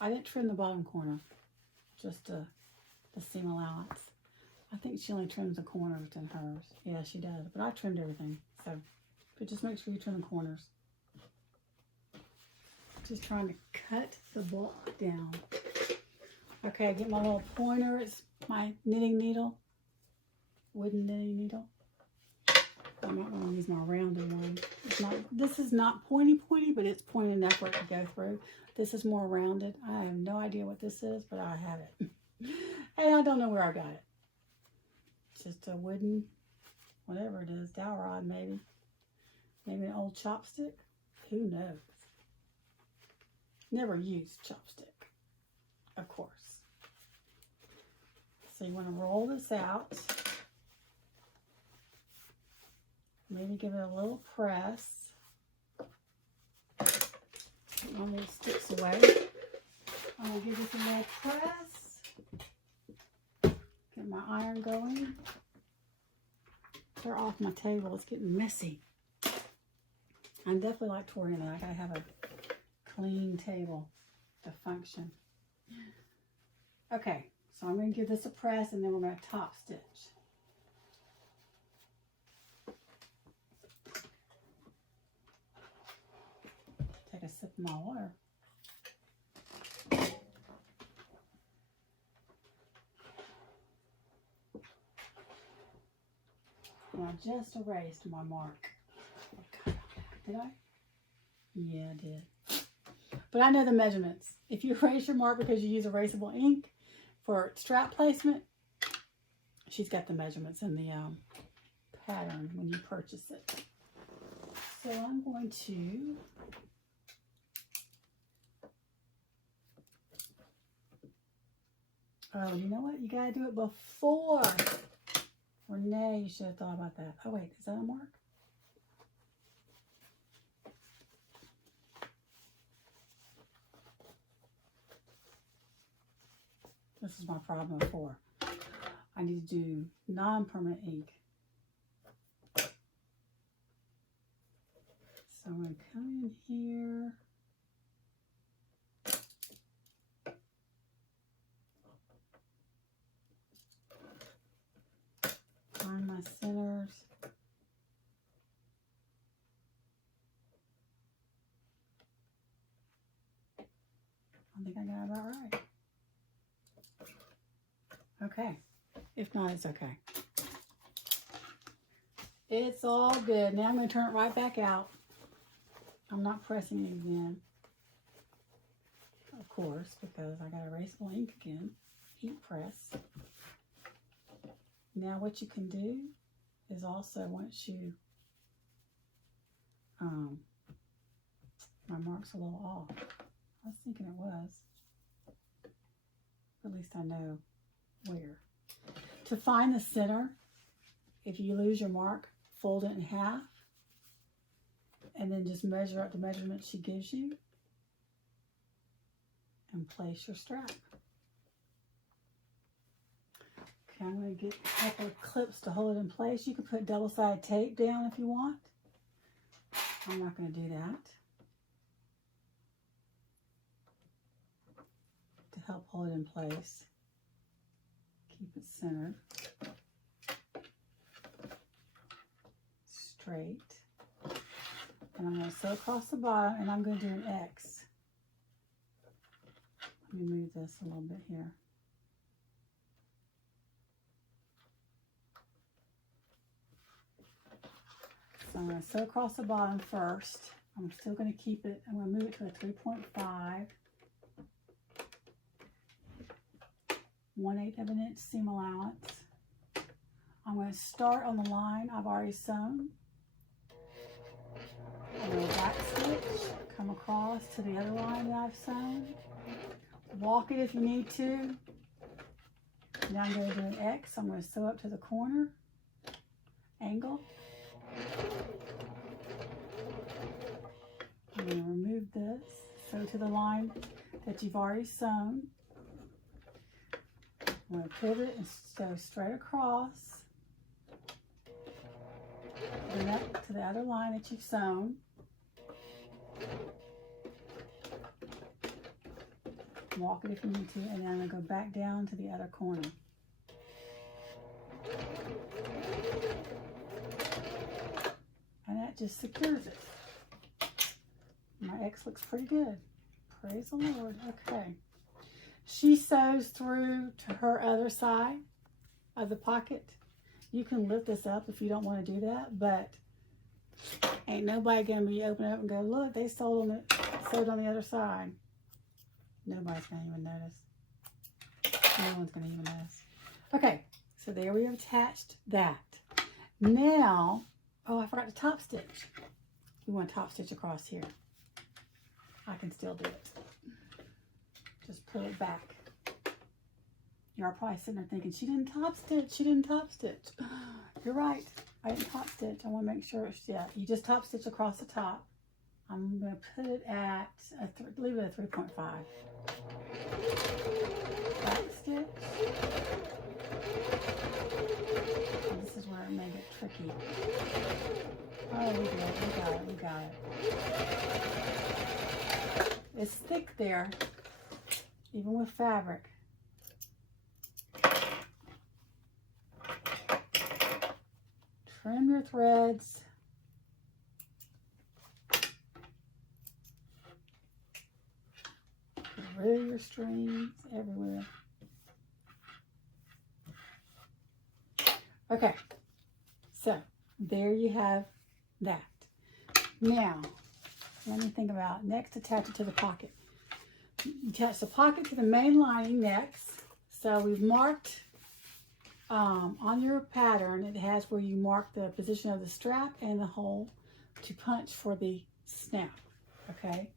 I didn't trim the bottom corner, just the seam allowance. I think she only trims the corners in hers. Yeah, she does, but I trimmed everything. So, but just make sure you trim the corners. Just trying to cut the bulk down. Okay, get my little pointer. It's my knitting needle. Wooden knitting needle. I might want to use my rounded one. This is not pointy, but it's pointy enough for it to go through. This is more rounded. I have no idea what this is, but I have it. And I don't know where I got it. It's just a wooden, whatever it is, dowel rod maybe. Maybe an old chopstick. Who knows? Never used chopstick, of course. So you want to roll this out. Maybe give it a little press. Get my little sticks away. I'm going to give this a little press. Get my iron going. Clear off my table. It's getting messy. I definitely like Tori and I gotta have a clean table to function. Okay, so I'm going to give this a press and then we're going to top stitch. Take a sip of my water. And I just erased my mark. Did I? Yeah, I did. But I know the measurements. If you erase your mark because you use erasable ink for strap placement, she's got the measurements in the pattern when you purchase it. So I'm going to oh, you know what? You gotta do it before. Rene, you should have thought about that. Oh wait, is that a mark? This is my problem before. I need to do non-permanent ink. So I'm going to come in here. Find my centers. I think I got it about right. Okay. If not, it's okay. It's all good. Now I'm going to turn it right back out. I'm not pressing it again. Of course, because I got erasable ink again. Heat press. Now what you can do is also once you, my mark's a little off. I was thinking it was. At least I know where. To find the center, if you lose your mark, fold it in half and then just measure up the measurement she gives you and place your strap. Okay, I'm going to get a couple of clips to hold it in place. You can put double-sided tape down if you want. I'm not going to do that. To help hold it in place. Keep it centered. Straight. And I'm going to sew across the bottom and I'm going to do an X. Let me move this a little bit here. So I'm going to sew across the bottom first. I'm still going to keep it, I'm going to move it to a 3.5. 1/8 of an inch seam allowance. I'm going to start on the line I've already sewn. I'm going to back stitch, come across to the other line that I've sewn. Walk it if you need to. Now I'm going to do an X. I'm going to sew up to the corner, angle. I'm going to remove this, sew to the line that you've already sewn. I'm going to pivot and sew straight across, then up to the other line that you've sewn. Walk it if you need to, and then I'm going to go back down to the other corner. And that just secures it. My X looks pretty good. Praise the Lord. Okay. She sews through to her other side of the pocket. You can lift this up if you don't want to do that, but ain't nobody going to be opening up and go, look, they sewed on the other side. Nobody's going to even notice. No one's going to even notice. Okay, so there we have attached that. Now, oh, I forgot to top stitch. You want to top stitch across here. I can still do it. Just pull it back. You're probably sitting there thinking, she didn't top stitch, she didn't top stitch. You're right, I didn't top stitch. I want to make sure, yeah, you just top stitch across the top. I'm going to put it at, leave it at 3.5. Back stitch. And this is where it may get tricky. Oh, we got it, we got it. It's thick there, even with fabric. Trim your threads. Get rid of your strings everywhere. Okay, so there you have that. Now, let me think about next, attach it to the pocket. Attach the pocket to the main lining next. So we've marked on your pattern, it has where you mark the position of the strap and the hole to punch for the snap, okay?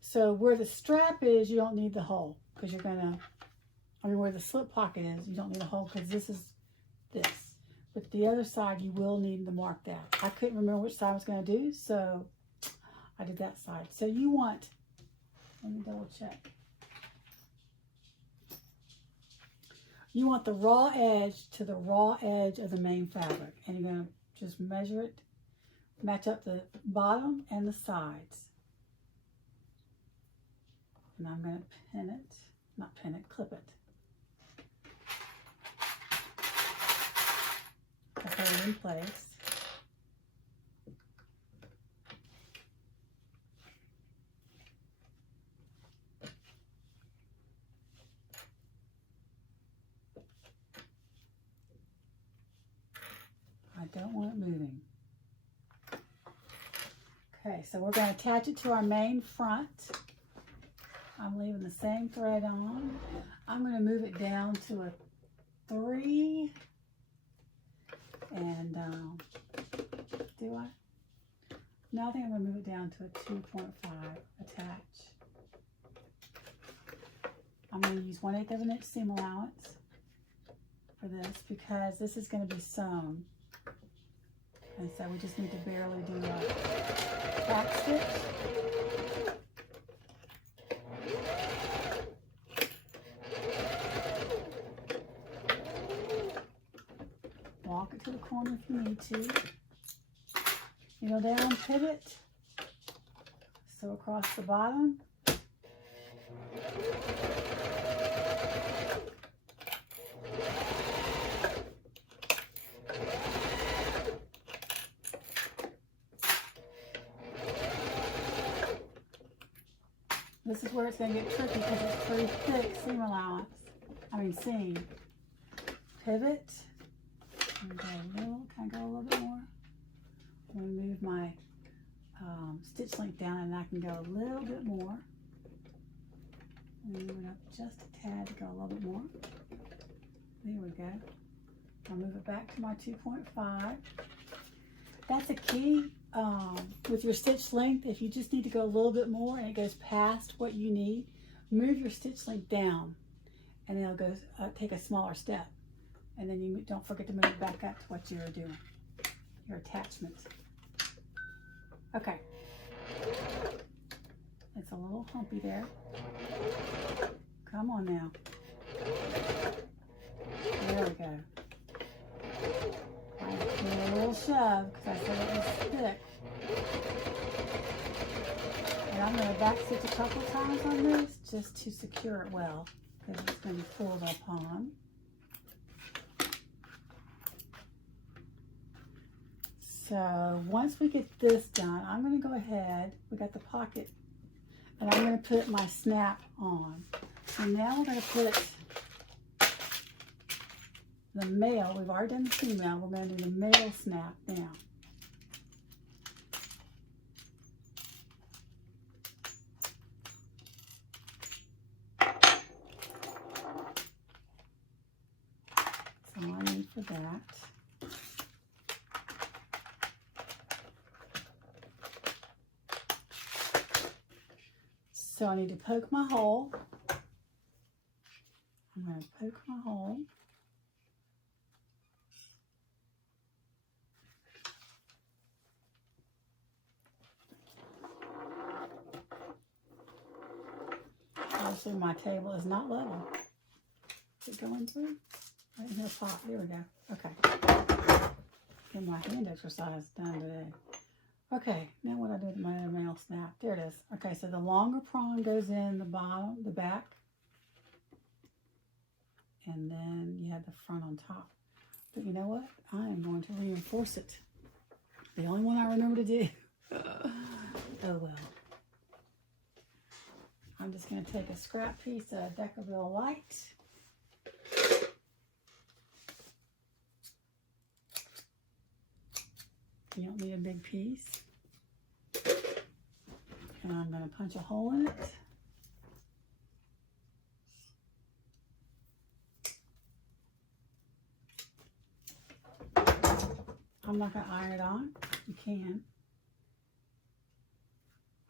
So where the strap is, you don't need the hole because you're gonna, where the slip pocket is, you don't need a hole because this is this. But the other side, you will need to mark that. I couldn't remember which side I was gonna do, so I did that side. So you want, let me double check. You want the raw edge to the raw edge of the main fabric. And you're going to just measure it, match up the bottom and the sides. And I'm going to pin it, not pin it, clip it. Put it in place. I don't want it moving. Okay, so we're going to attach it to our main front. I'm leaving the same thread on. I'm going to move it down to a 3. And do I? No, I think I'm going to move it down to a 2.5 attach. I'm going to use 1/8 of an inch seam allowance for this because this is going to be sewn. And so we just need to barely do a back stitch. Walk it to the corner if you need to. Needle down, pivot. Sew across the bottom. This is where it's going to get tricky because it's pretty thick seam allowance. Seam. Pivot. And go a little, kind of go a little bit more. I'm going to move my stitch length down and I can go a little bit more. Move it up just a tad to go a little bit more. There we go. I'll move it back to my 2.5. That's a key with your stitch length. If you just need to go a little bit more and it goes past what you need, move your stitch length down and it'll go take a smaller step. And then you don't forget to move it back up to what you were doing, your attachment. Okay. It's a little humpy there. Come on now. There we go. I give it a little shove because I said it was thick. And I'm going to back stitch a couple times on this just to secure it well because it's going to be pulled upon. So once we get this done, I'm going to go ahead, we got the pocket, and I'm going to put my snap on. So now we're going to put the male, we've already done the female, we're going to do the male snap now. That's all I need for that. So I need to poke my hole. I'm going to poke my hole. Obviously my table is not level. Is it going through? Right in here, pop. Here we go. Okay. Get my hand exercise done today. Okay, now what I do with my other male snap. There it is. Okay, so the longer prong goes in the bottom, the back, and then you have the front on top. But you know what? I am going to reinforce it. The only one I remember to do. Oh well. I'm just going to take a scrap piece of Decaville Light. You don't need a big piece. And I'm going to punch a hole in it. I'm not going to iron it on. You can.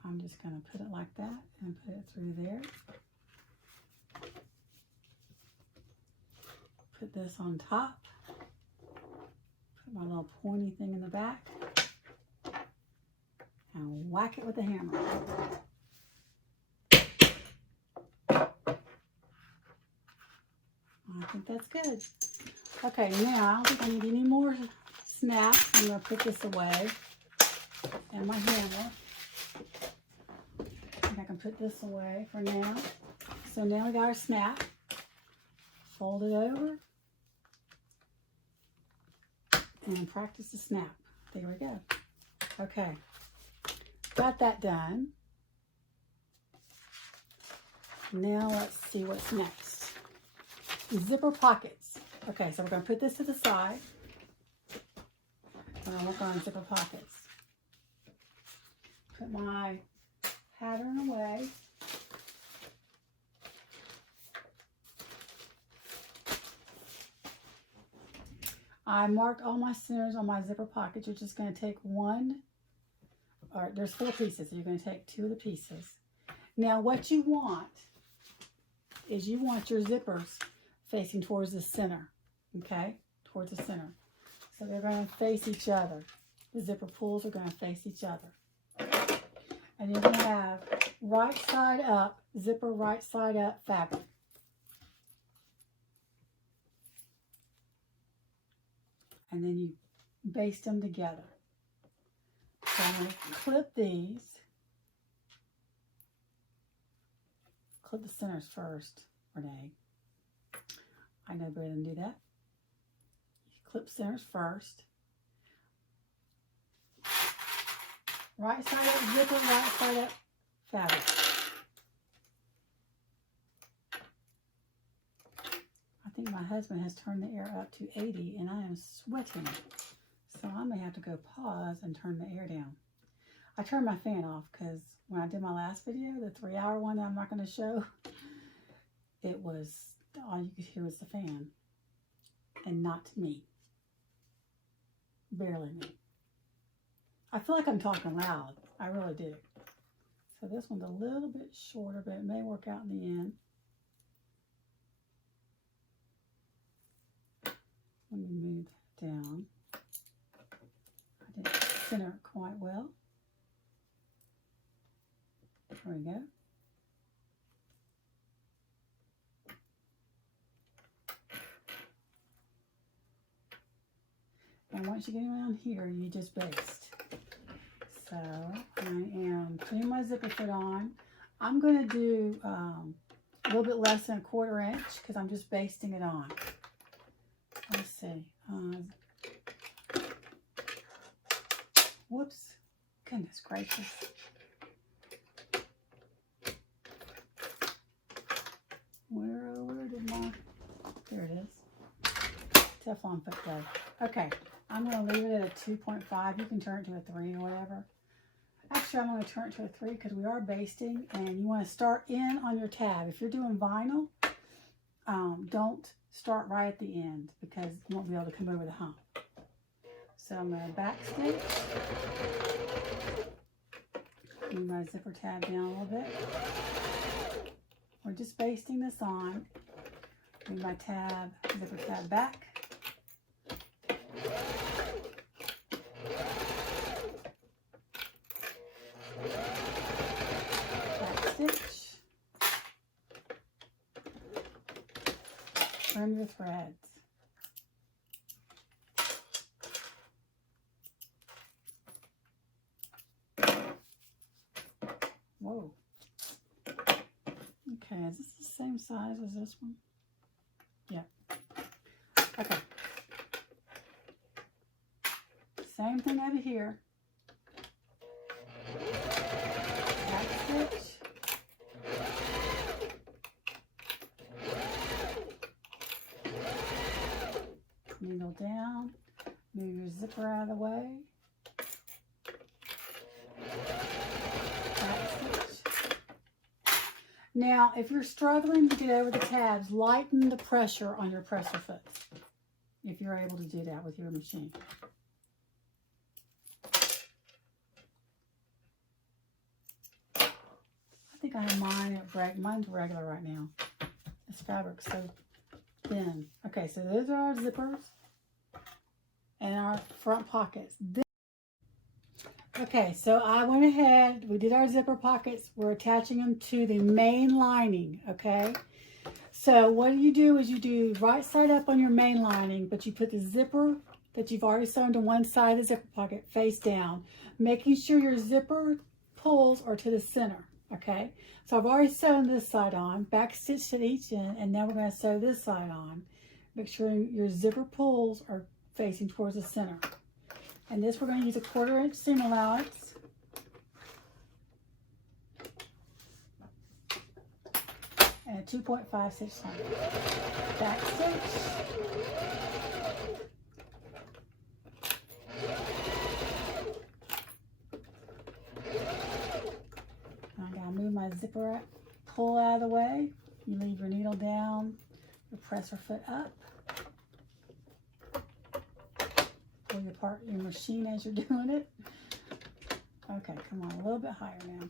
I'm just going to put it like that and put it through there. Put this on top. Put my little pointy thing in the back. And whack it with a hammer. I think that's good. Okay, now I don't think I need any more snaps. I'm going to put this away. And my hammer. I can put this away for now. So now we got our snap. Fold it over. And practice the snap. There we go. Okay. Got that done. Now let's see what's next. Zipper pockets. Okay, so we're going to put this to the side. I'm going to work on zipper pockets. Put my pattern away. I marked all my centers on my zipper pockets. You're just going to take one, or there's 4 pieces, so you're going to take 2 of the pieces. Now what you want is you want your zippers facing towards the center, okay? Towards the center. So they're going to face each other. The zipper pulls are going to face each other. And you're going to have right side up, zipper right side up fabric. And then you baste them together. So I'm going to clip these. Clip the centers first, Rene. I know better than do that. You clip centers first. Right side up zipper, right side up fabric. I think my husband has turned the air up to 80 and I am sweating. So I may have to go pause and turn the air down. I turned my fan off because when I did my last video, the 3-hour one that I'm not going to show, it was, all you could hear was the fan. And not me. Barely me. I feel like I'm talking loud. I really do. So this one's a little bit shorter, but it may work out in the end. Let me move that down. I didn't center it quite well. There we go. And once you get around here, you just baste. So I am putting my zipper foot on. I'm going to do a little bit less than a 1/4 inch because I'm just basting it on. Let's see. Whoops. Goodness gracious. Where did my... There it is. Teflon foot go. Okay. I'm going to leave it at a 2.5. You can turn it to a 3 or whatever. Actually, I'm going to turn it to a 3 because we are basting and you want to start in on your tab. If you're doing vinyl, don't start right at the end because you won't be able to come over the hump. So I'm going to back stitch. Move my zipper tab down a little bit. We're just basting this on. Move my tab, zipper tab back. Stitch, trim your threads. same size as this one? Yeah. Okay. Same thing over here. Back stitch. Needle down. Move your zipper out of the way. Back stitch. Now, if you're struggling to get over the tabs, lighten the pressure on your presser foot, if you're able to do that with your machine. I think I have mine at break. Mine's regular right now. This fabric's so thin. Okay, so those are our zippers and our front pockets. Okay, so I went ahead, we did our zipper pockets. We're attaching them to the main lining, okay? So what you do is you do right side up on your main lining, but you put the zipper that you've already sewn to one side of the zipper pocket face down, making sure your zipper pulls are to the center, okay? So I've already sewn this side on, back stitched at each end, and now we're going to sew this side on. Make sure your zipper pulls are facing towards the center. And this we're going to use a 1/4 inch seam allowance. And a 2.5 stitch length. Back stitch. I gotta move my zipper pull out of the way. You leave your needle down, your presser foot up. Pull your your machine as you're doing it. Okay, come on, a little bit higher now.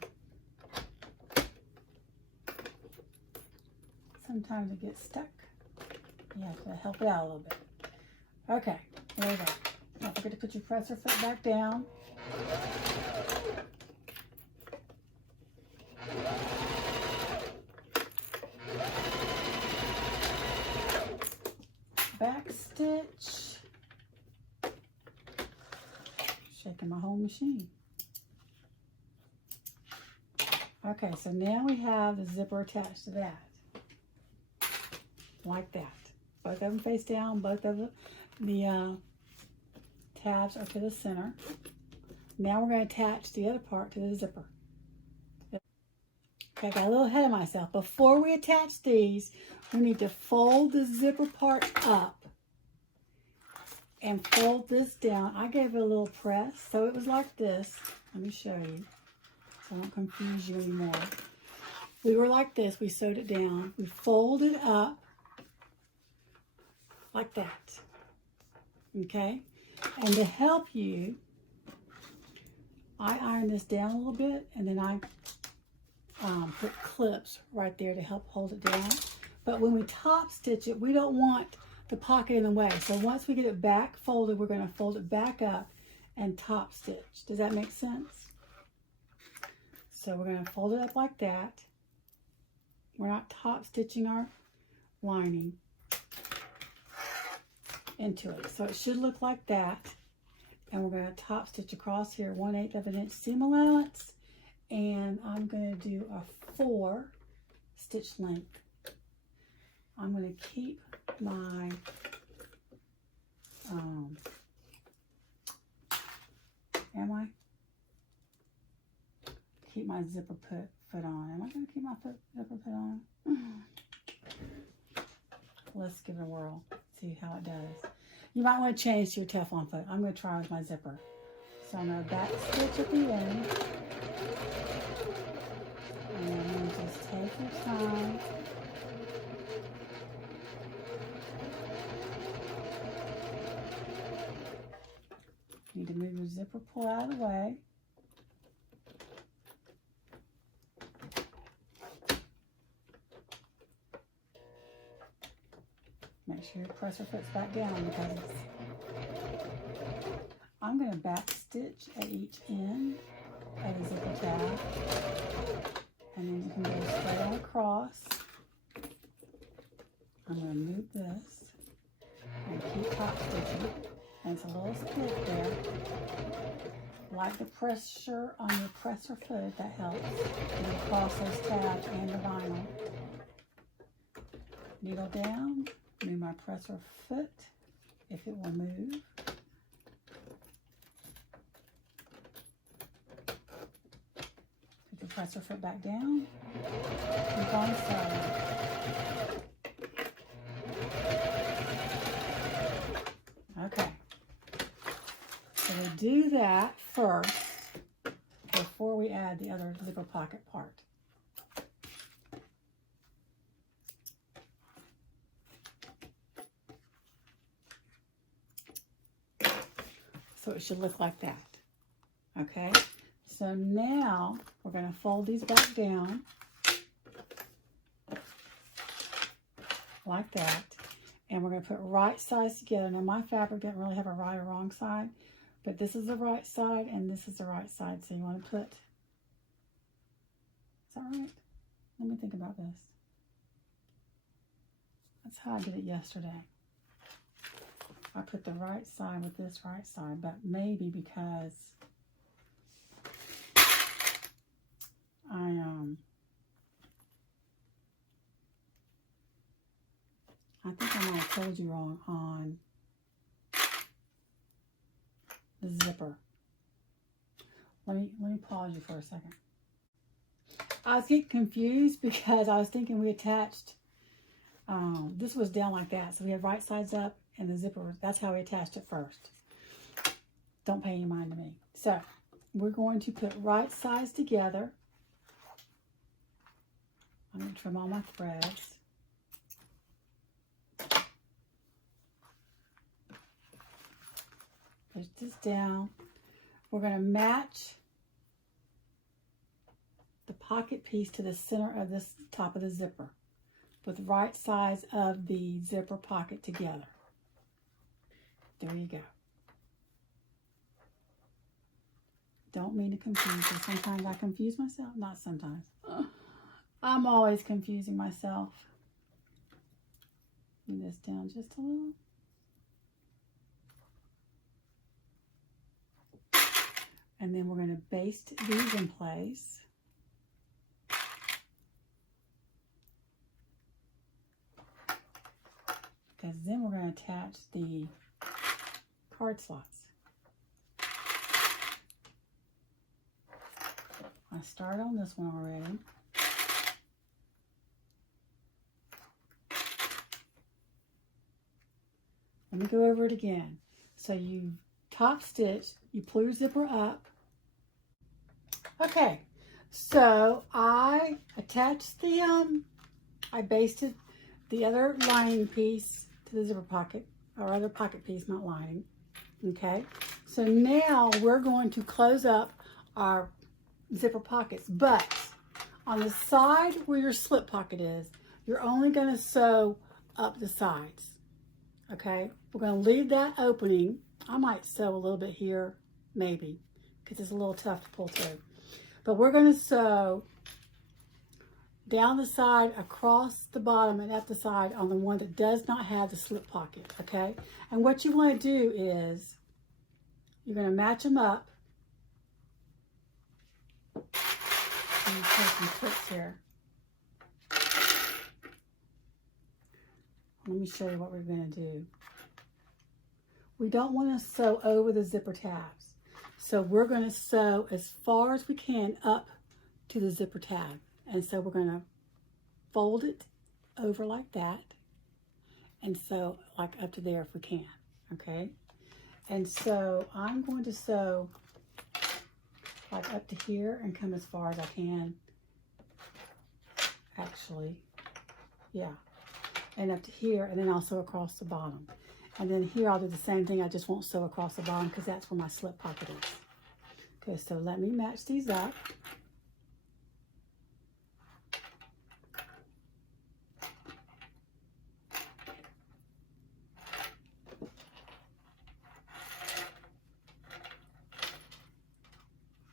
Sometimes it gets stuck. You have to help it out a little bit. Okay, there we go. Don't forget to put your presser foot back down. Back stitch. Shaking my whole machine. Okay, so now we have the zipper attached to that. Like that. Both of them face down, both of the tabs are to the center. Now we're going to attach the other part to the zipper. Okay, I got a little ahead of myself. Before we attach these, we need to fold the zipper part up and fold this down. I gave it a little press, so it was like this. Let me show you, so I don't confuse you anymore. We were like this. We sewed it down. We folded up like that. Okay? And to help you, I iron this down a little bit, and then I put clips right there to help hold it down. But when we top stitch it, we don't want the pocket in the way. So once we get it back folded, we're going to fold it back up and top stitch. Does that make sense? So we're going to fold it up like that. We're not top stitching our lining into it. So it should look like that. And we're going to top stitch across here 1/8 of an inch seam allowance. And I'm going to do a 4 stitch length. I'm going to keep my keep my zipper foot on. Am I going to keep my zipper put on? Let's give it a whirl. See how it does. You might want to change to your Teflon foot. I'm going to try with my zipper. So I'm going to back stitch at the end. And then just take your time. You need to move your zipper pull out of the way. Make sure your presser foot's back down because I'm going to back stitch at each end of the zipper tab. And then you can go straight on across. I'm going to move this and keep top stitching. And it's a little split there. Like the pressure on your presser foot, that helps. And across those tabs and the vinyl. needle down, move my presser foot if it will move. Put your presser foot back down. Keep on sewing. Okay. So we do that first before we add the other zipper pocket part. So it should look like that. Okay, so now we're going to fold these back down like that. And we're going to put right sides together. Now my fabric doesn't really have a right or wrong side, but this is the right side and this is the right side. So you want to put, is that right? Let me think about this. That's how I did it yesterday. I put the right side with this right side, but maybe because I think I might have told you wrong on the zipper. Let me pause you for a second. I was getting confused because I was thinking we attached, this was down like that. So we have right sides up and the zipper, that's how we attached it first. Don't pay any mind to me. So we're going to put right sides together. I'm going to trim all my threads. Push this down. We're going to match the pocket piece to the center of this top of the zipper with right sides of the zipper pocket together. There you go. Don't mean to confuse you. Sometimes I confuse myself. Not sometimes. I'm always confusing myself. Move this down just a little. And then we're going to baste these in place. Because then we're going to attach the card slots. I started on this one already. Let me go over it again. So you top stitch, you pull your zipper up. Okay, so I attached the, I basted the other lining piece to the zipper pocket, or other pocket piece, not lining. Okay, so now we're going to close up our zipper pockets, but on the side where your slip pocket is, you're only going to sew up the sides. Okay, we're going to leave that opening. I might sew a little bit here, maybe, because it's a little tough to pull through. But we're going to sew down the side, across the bottom, and up the side on the one that does not have the slip pocket, okay? And what you want to do is, you're going to match them up. Let me take some clips here. Let me show you what we're going to do. We don't want to sew over the zipper tabs. So we're going to sew as far as we can up to the zipper tab. And so we're going to fold it over like that and sew like up to there if we can, okay? And so I'm going to sew like up to here and come as far as I can. Actually, yeah. And up to here, and then I'll sew across the bottom. And then here I'll do the same thing, I just won't sew across the bottom because that's where my slip pocket is. Okay, so let me match these up.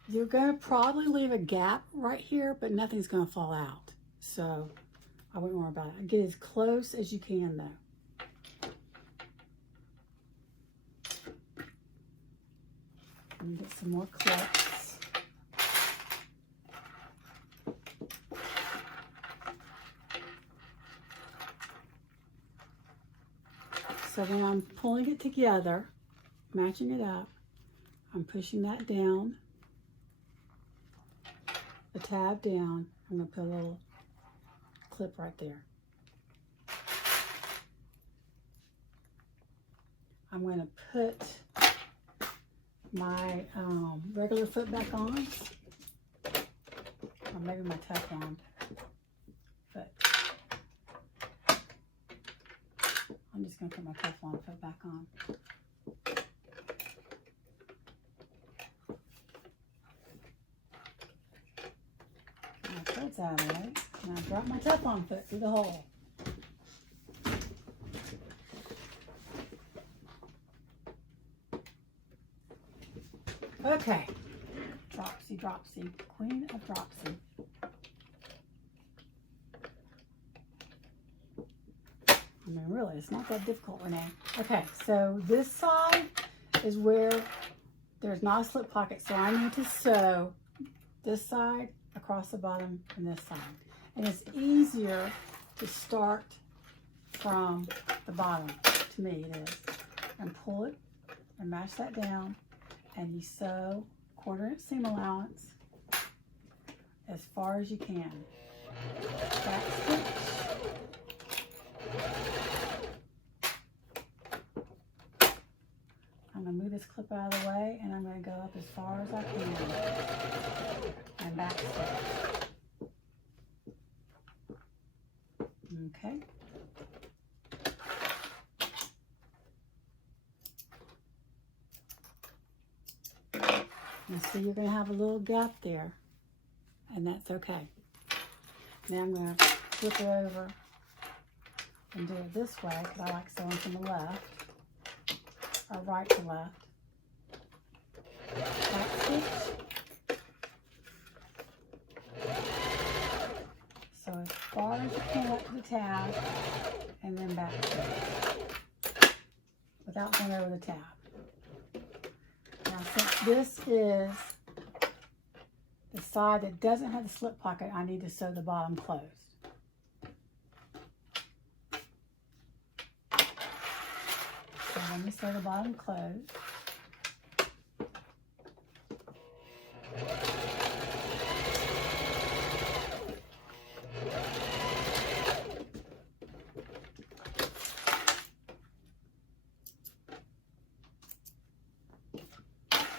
You're going to probably leave a gap right here, but nothing's going to fall out. So I wouldn't worry about it. Get as close as you can though. Let me get some more clips. So when I'm pulling it together, matching it up, I'm pushing that down, the tab down. I'm going to put a little clip right there. I'm going to put my regular foot back on, or maybe my Teflon foot. I'm just going to put my Teflon foot back on. My foot's out of the way, and I drop my Teflon foot through the hole. Okay, dropsy, dropsy, queen of dropsy. I mean, really, it's not that difficult, Renee. Okay, so this side is where there's not a slip pocket, so I need to sew this side across the bottom and this side. And it's easier to start from the bottom, to me it is. And pull it and match that down, and you sew 1/4 inch seam allowance as far as you can. Back stitch. I'm going to move this clip out of the way, and I'm going to go up as far as I can and back stitch. Okay. And so you're going to have a little gap there, and that's okay. Now I'm going to flip it over and do it this way, because I like sewing from the left, or right to left. Back stitch. So as far as you can up to the tab, and then back stitch, without going over the tab. Now, since this is the side that doesn't have the slip pocket, I need to sew the bottom closed. So let me sew the bottom closed.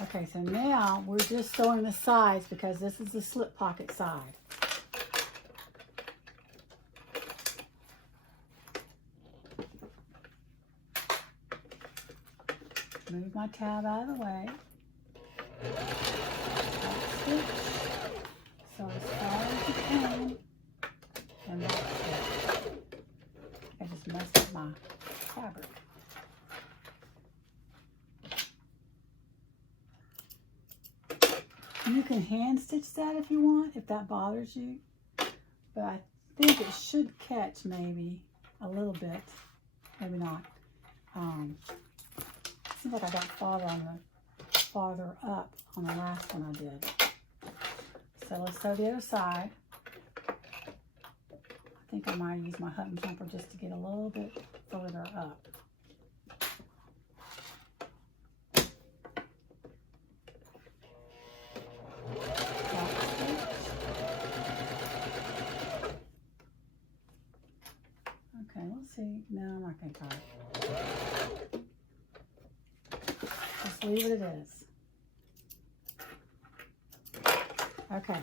Okay, so now we're just sewing the sides because this is the slip pocket side. Move my tab out of the way. Back stitch. So as far as you can, and back stitch. I just messed up my fabric. You can hand stitch that if you want, if that bothers you. But I think it should catch maybe a little bit. Maybe not. Seems like I got farther up on the last one I did. So let's sew the other side. I think I might use my Hutton jumper just to get a little bit further up. Okay, let's see. No, I'm not going to tie it. Just leave it as is. Okay.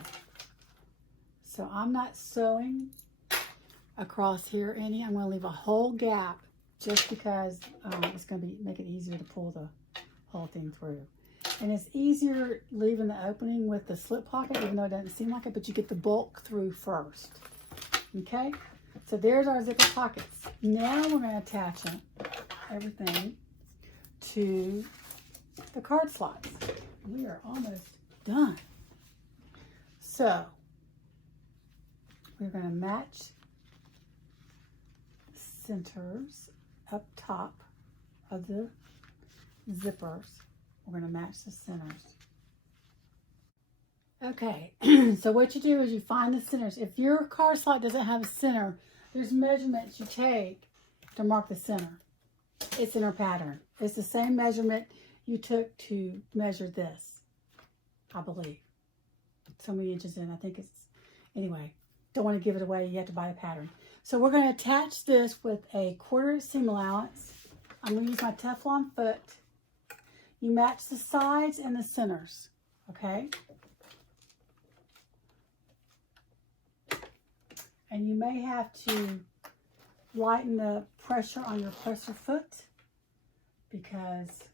So I'm not sewing across here any. I'm going to leave a whole gap just because it's going to make it easier to pull the whole thing through. And it's easier leaving the opening with the slip pocket, even though it doesn't seem like it, but you get the bulk through first. Okay? So there's our zipper pockets. Now we're going to attach everything to the card slots. We are almost done. So we're going to match centers up top of the zippers. We're going to match the centers. Okay, so what you do is you find the centers. If your card slot doesn't have a center, there's measurements you take to mark the center. It's in her pattern. It's the same measurement you took to measure this, I believe. So many inches in. I think it's, anyway, don't want to give it away. You have to buy the pattern. So we're going to attach this with a 1/4 seam allowance. I'm going to use my Teflon foot. You match the sides and the centers, okay? And you may have to lighten the pressure on your presser foot because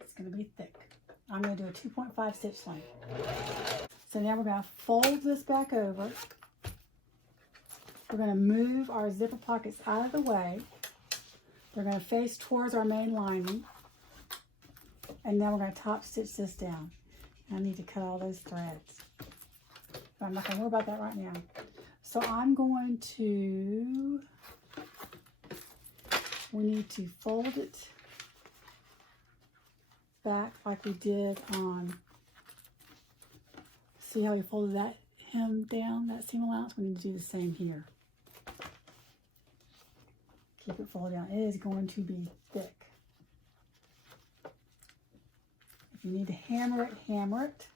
it's going to be thick. I'm going to do a 2.5 stitch length. So now we're going to fold this back over. We're going to move our zipper pockets out of the way. They're going to face towards our main lining. And then we're going to top stitch this down. I need to cut all those threads. But I'm not going to worry about that right now. So I'm going to, we need to fold it back like we did on, see how we folded that hem down, that seam allowance? We need to do the same here. Keep it folded down. It is going to be thick. If you need to hammer it, hammer it.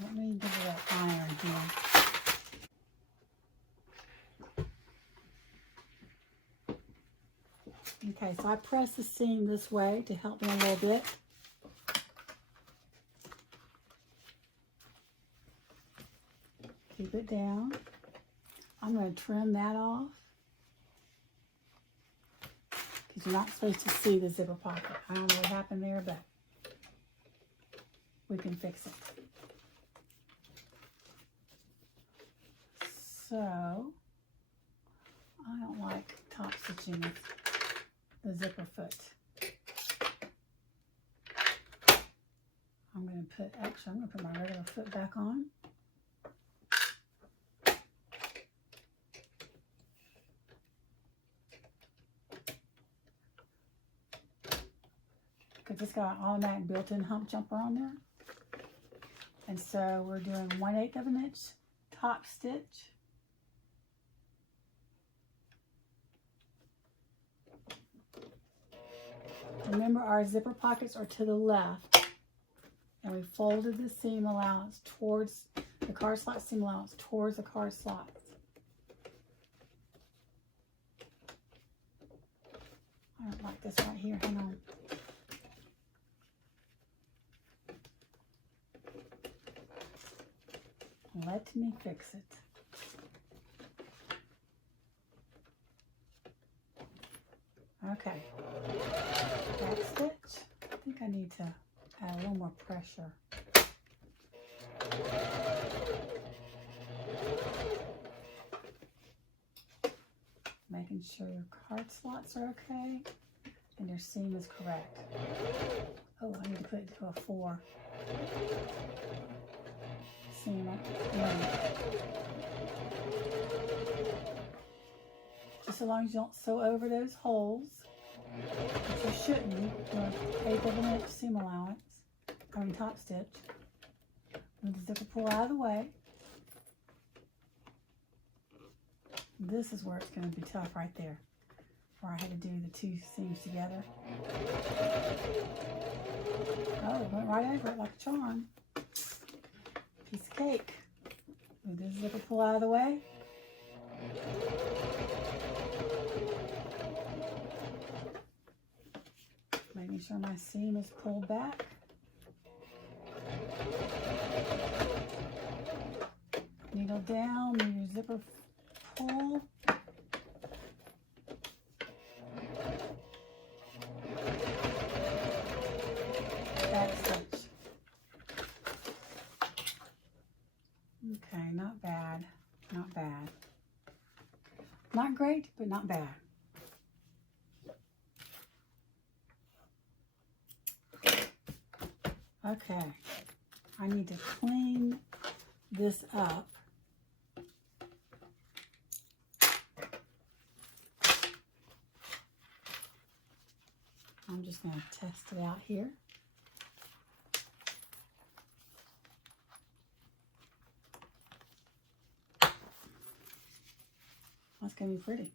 Let me give it that iron here. Okay, so I press the seam this way to help me a little bit. Keep it down. I'm going to trim that off because you're not supposed to see the zipper pocket. I don't know what happened there, but we can fix it. So, I don't like top stitching the zipper foot. I'm going to put my regular foot back on. Because it's got an automatic built-in hump jumper on there. And so we're doing 1/8 of an inch top stitch. Remember, our zipper pockets are to the left, and we folded the seam allowance towards the card slot seam allowance towards the card slots. I don't like this right here. Hang on. Let me fix it. Okay. Back stitch. I think I need to add a little more pressure. Making sure your card slots are okay and your seam is correct. Oh, I need to put it to a 4. Seam just so long as you don't sew over those holes, which you shouldn't. Do an 1/8 of an inch seam allowance, top stitch. Move the zipper pull out of the way. This is where it's going to be tough right there, where I had to do the 2 seams together. Oh, it went right over it like a charm. Piece of cake. Move the zipper pull out of the way. Making sure my seam is pulled back. Needle down, move your zipper pull. Back stitch. Okay, not bad, not bad. Not great, but not bad. Okay, I need to clean this up. I'm just going to test it out here. That's going to be pretty.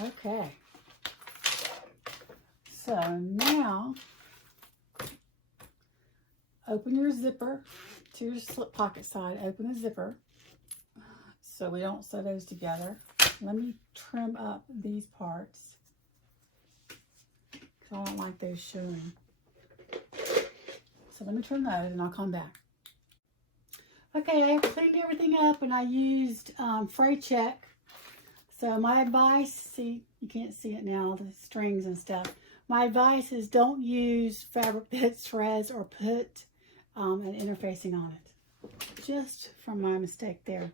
Okay. So now, open your zipper to your slip pocket side. Open the zipper so we don't sew those together. Let me trim up these parts because I don't like those showing. So let me trim those and I'll come back. Okay, I cleaned everything up and I used fray check. So my advice, see, you can't see it now, the strings and stuff. My advice is don't use fabric that shreds or put an interfacing on it. Just from my mistake there.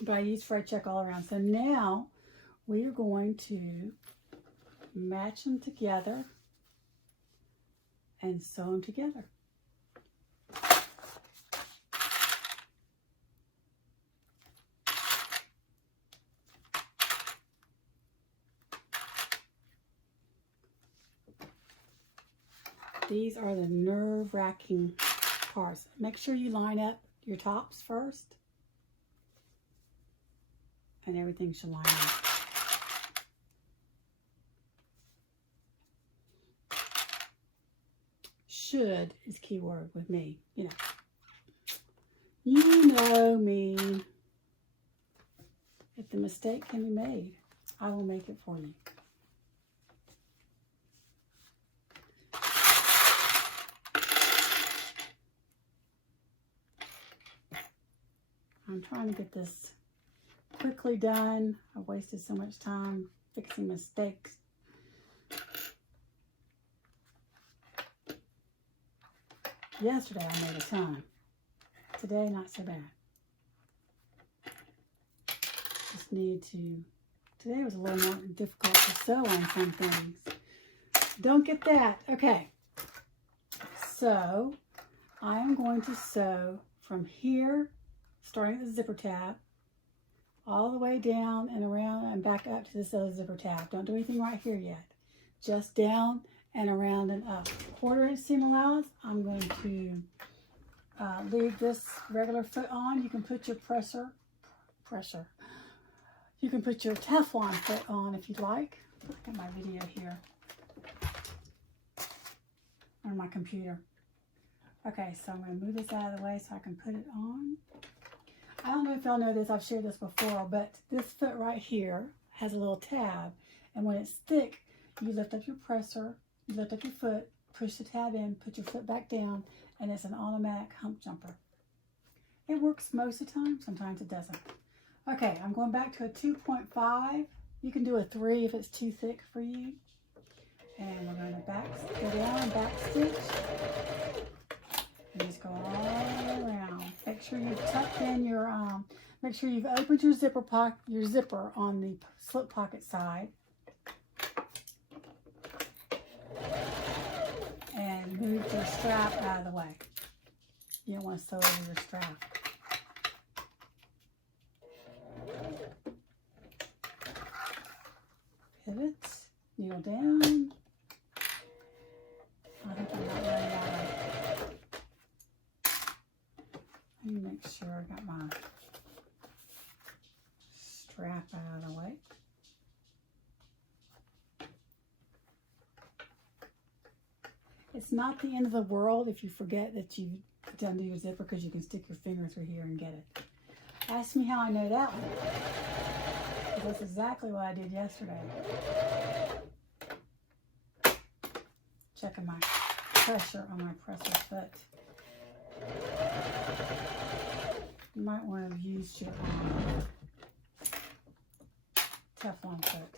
But I used fray check all around. So now we are going to match them together and sew them together. These are the nerve-wracking parts. Make sure you line up your tops first. And everything should line up. Should is key word with me, you know. You know me. If the mistake can be made, I will make it for you. I'm trying to get this quickly done. I wasted so much time fixing mistakes. Yesterday I made a ton. Today not so bad. Just need to, today was a little more difficult to sew on some things. Don't get that. Okay. So I am going to sew from here, starting at the zipper tab, all the way down and around and back up to this other zipper tab. Don't do anything right here yet. Just down and around and up. 1/4 inch seam allowance. I'm going to leave this regular foot on. You can put your you can put your Teflon foot on if you'd like. Look at my video here on my computer. Okay, so I'm going to move this out of the way so I can put it on. I don't know if y'all know this, I've shared this before, but this foot right here has a little tab. And when it's thick, you lift up your presser, you lift up your foot, push the tab in, put your foot back down, and it's an automatic hump jumper. It works most of the time, sometimes it doesn't. Okay, I'm going back to a 2.5. You can do a 3 if it's too thick for you. And we're going to go down and back stitch. And just go all around. Make sure you've tucked in your, make sure you've opened your zipper on the slip pocket side. And move your strap out of the way. You don't want to sew over your strap. Pivot, kneel down. I think I'm not running out of. Let me make sure I got my strap out of the way. It's not the end of the world if you forget that you've done your zipper, because you can stick your finger through here and get it. Ask me how I know that one. That's exactly what I did yesterday. Checking my pressure on my presser foot. You might want to use your Teflon foot.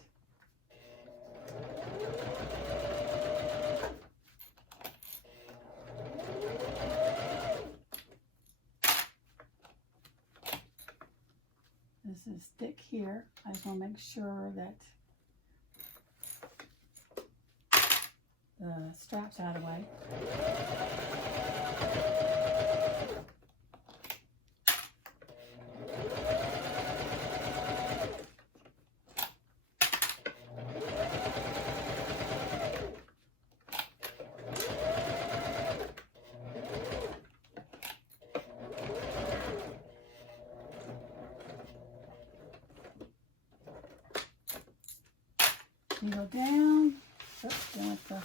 This is thick here. I just want to make sure that the strap's out of the way. You go down. Oops, down with the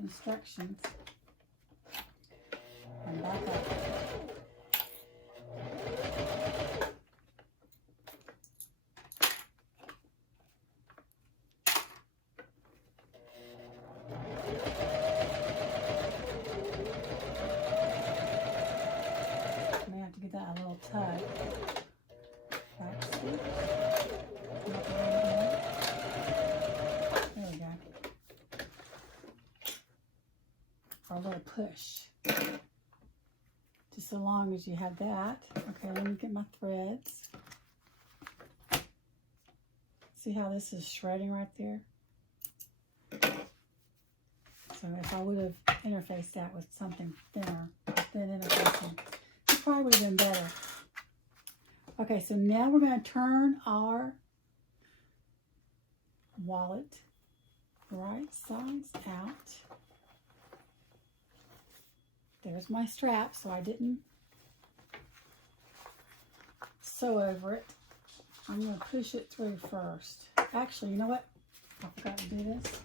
instructions. And back up. May have to get that a little tight. Back scoop. There we go. Or a little push. Just so long as you have that. Okay, let me get my threads. See how this is shredding right there? So if I would have interfaced that with something thinner, thin interfacing, it probably would have been better. Okay, so now we're going to turn our wallet right sides out. There's my strap, so I didn't sew over it. I'm going to push it through first. Actually, you know what? I forgot to do this.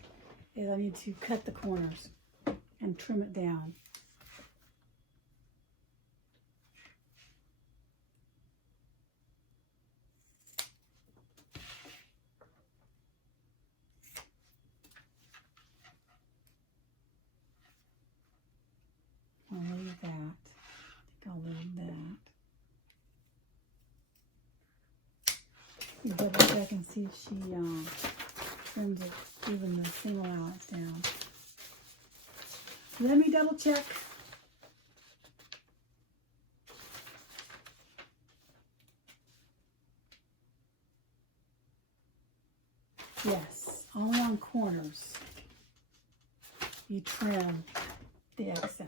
Is I need to cut the corners and trim it down. I'll leave that. I think I'll leave that. You double check and see if she trims it, even the seam allowance down. Let me double check. Yes, only on corners you trim the excess.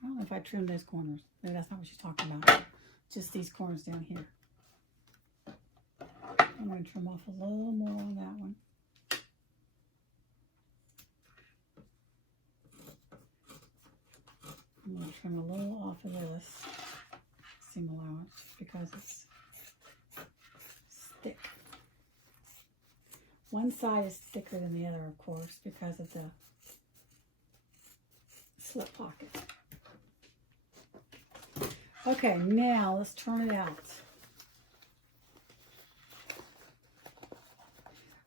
I don't know if I trimmed those corners. No, that's not what she's talking about. Just these corners down here. I'm going to trim off a little more on that one. I'm going to trim a little off of this seam allowance just because it's thick. One side is thicker than the other, of course, because of the slip pocket. Okay, now let's turn it out.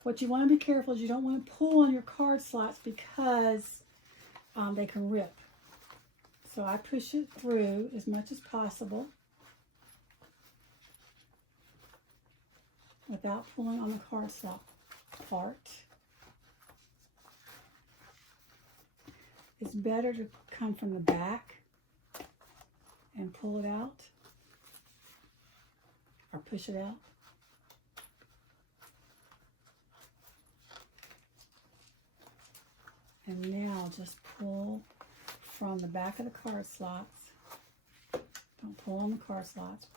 What you want to be careful is you don't want to pull on your card slots because they can rip. So I push it through as much as possible without pulling on the card slot part. It's better to come from the back and pull it out or push it out. And now just pull from the back of the card slots. Don't pull on the card slots.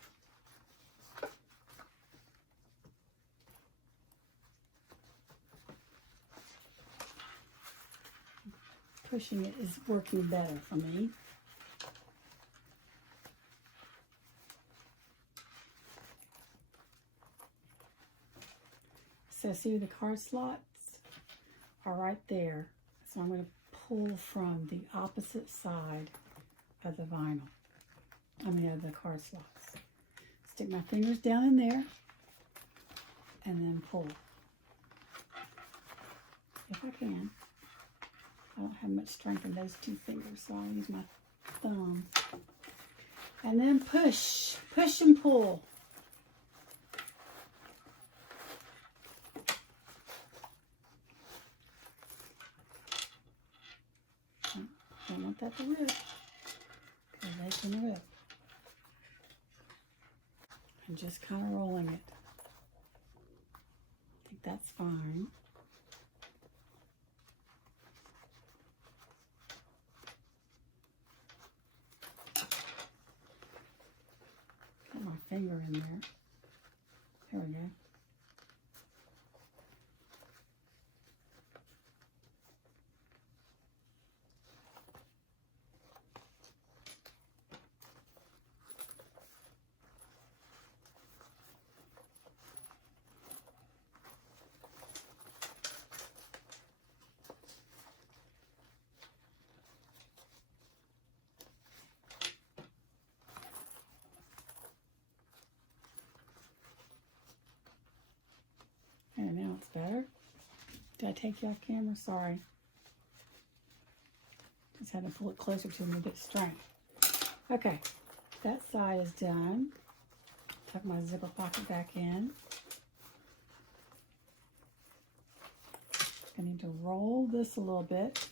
Pushing it is working better for me. So see, the card slots are right there. So I'm going to pull from the opposite side of the vinyl. I mean, of the card slots. Stick my fingers down in there and then pull. If I can. I don't have much strength in those two fingers, so I'll use my thumb. And then push. Push and pull. Don't want that to rip, because they can rip. I'm just kind of rolling it. I think that's fine. Got my finger in there. There we go. looks better. Did I take you off camera? Sorry. Just had to pull it closer to me to get strength. Okay, that side is done. Tuck my zipper pocket back in. I need to roll this a little bit.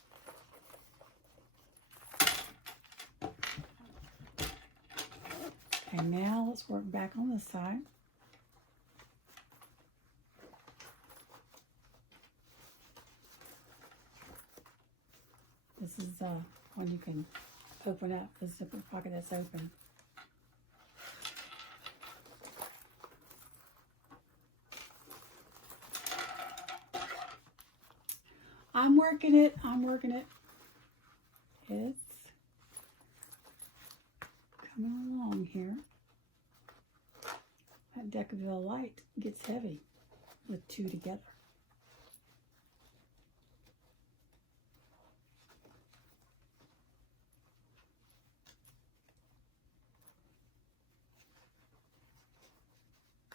Okay, now let's work back on this side. This is when you can open up the zipper pocket that's open. I'm working it. It's coming along here. That Decaville light gets heavy with two together.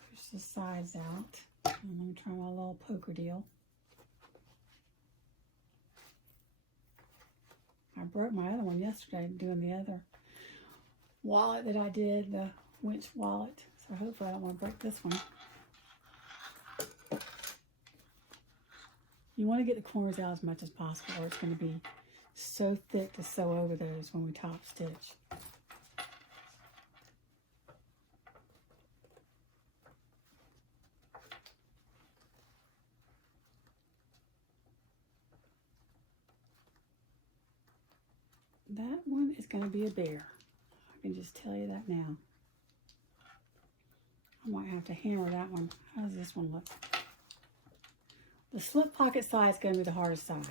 Push the sides out. And let me try my little poker deal. I broke my other one yesterday doing the other wallet that I did, the Wench wallet. So hopefully I don't want to break this one. You want to get the corners out as much as possible or it's going to be so thick to sew over those when we top stitch. That one is going to be a bear. I can just tell you that now. I might have to hammer that one. How does this one look? The slip pocket side is going to be the hardest side.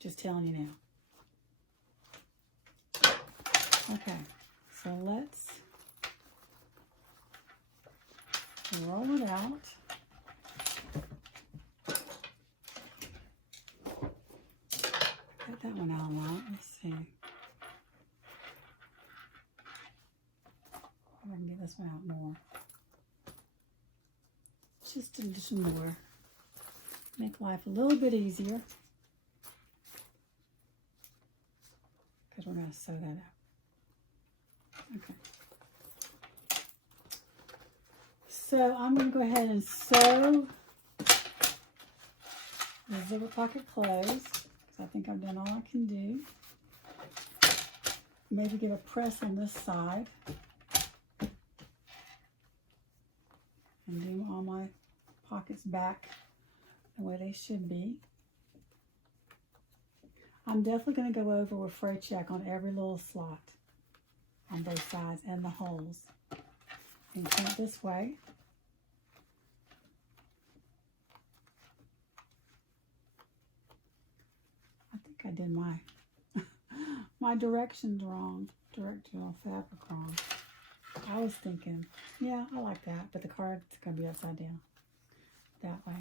Just telling you now. Okay, so let's roll it out. Cut that one out a lot. Let's see. I can get this one out more. Just a little more. Make life a little bit easier. Because we're going to sew that up. Okay. So I'm going to go ahead and sew the zipper pocket closed. Because I think I've done all I can do. Maybe give a press on this side. And do all my pockets back the way they should be. I'm definitely going to go over with fray check on every little slot on both sides and the holes. And turn it this way. I think I did my directions wrong, directional fabric wrong. I was thinking, yeah, I like that, but the card's going to be upside down that way.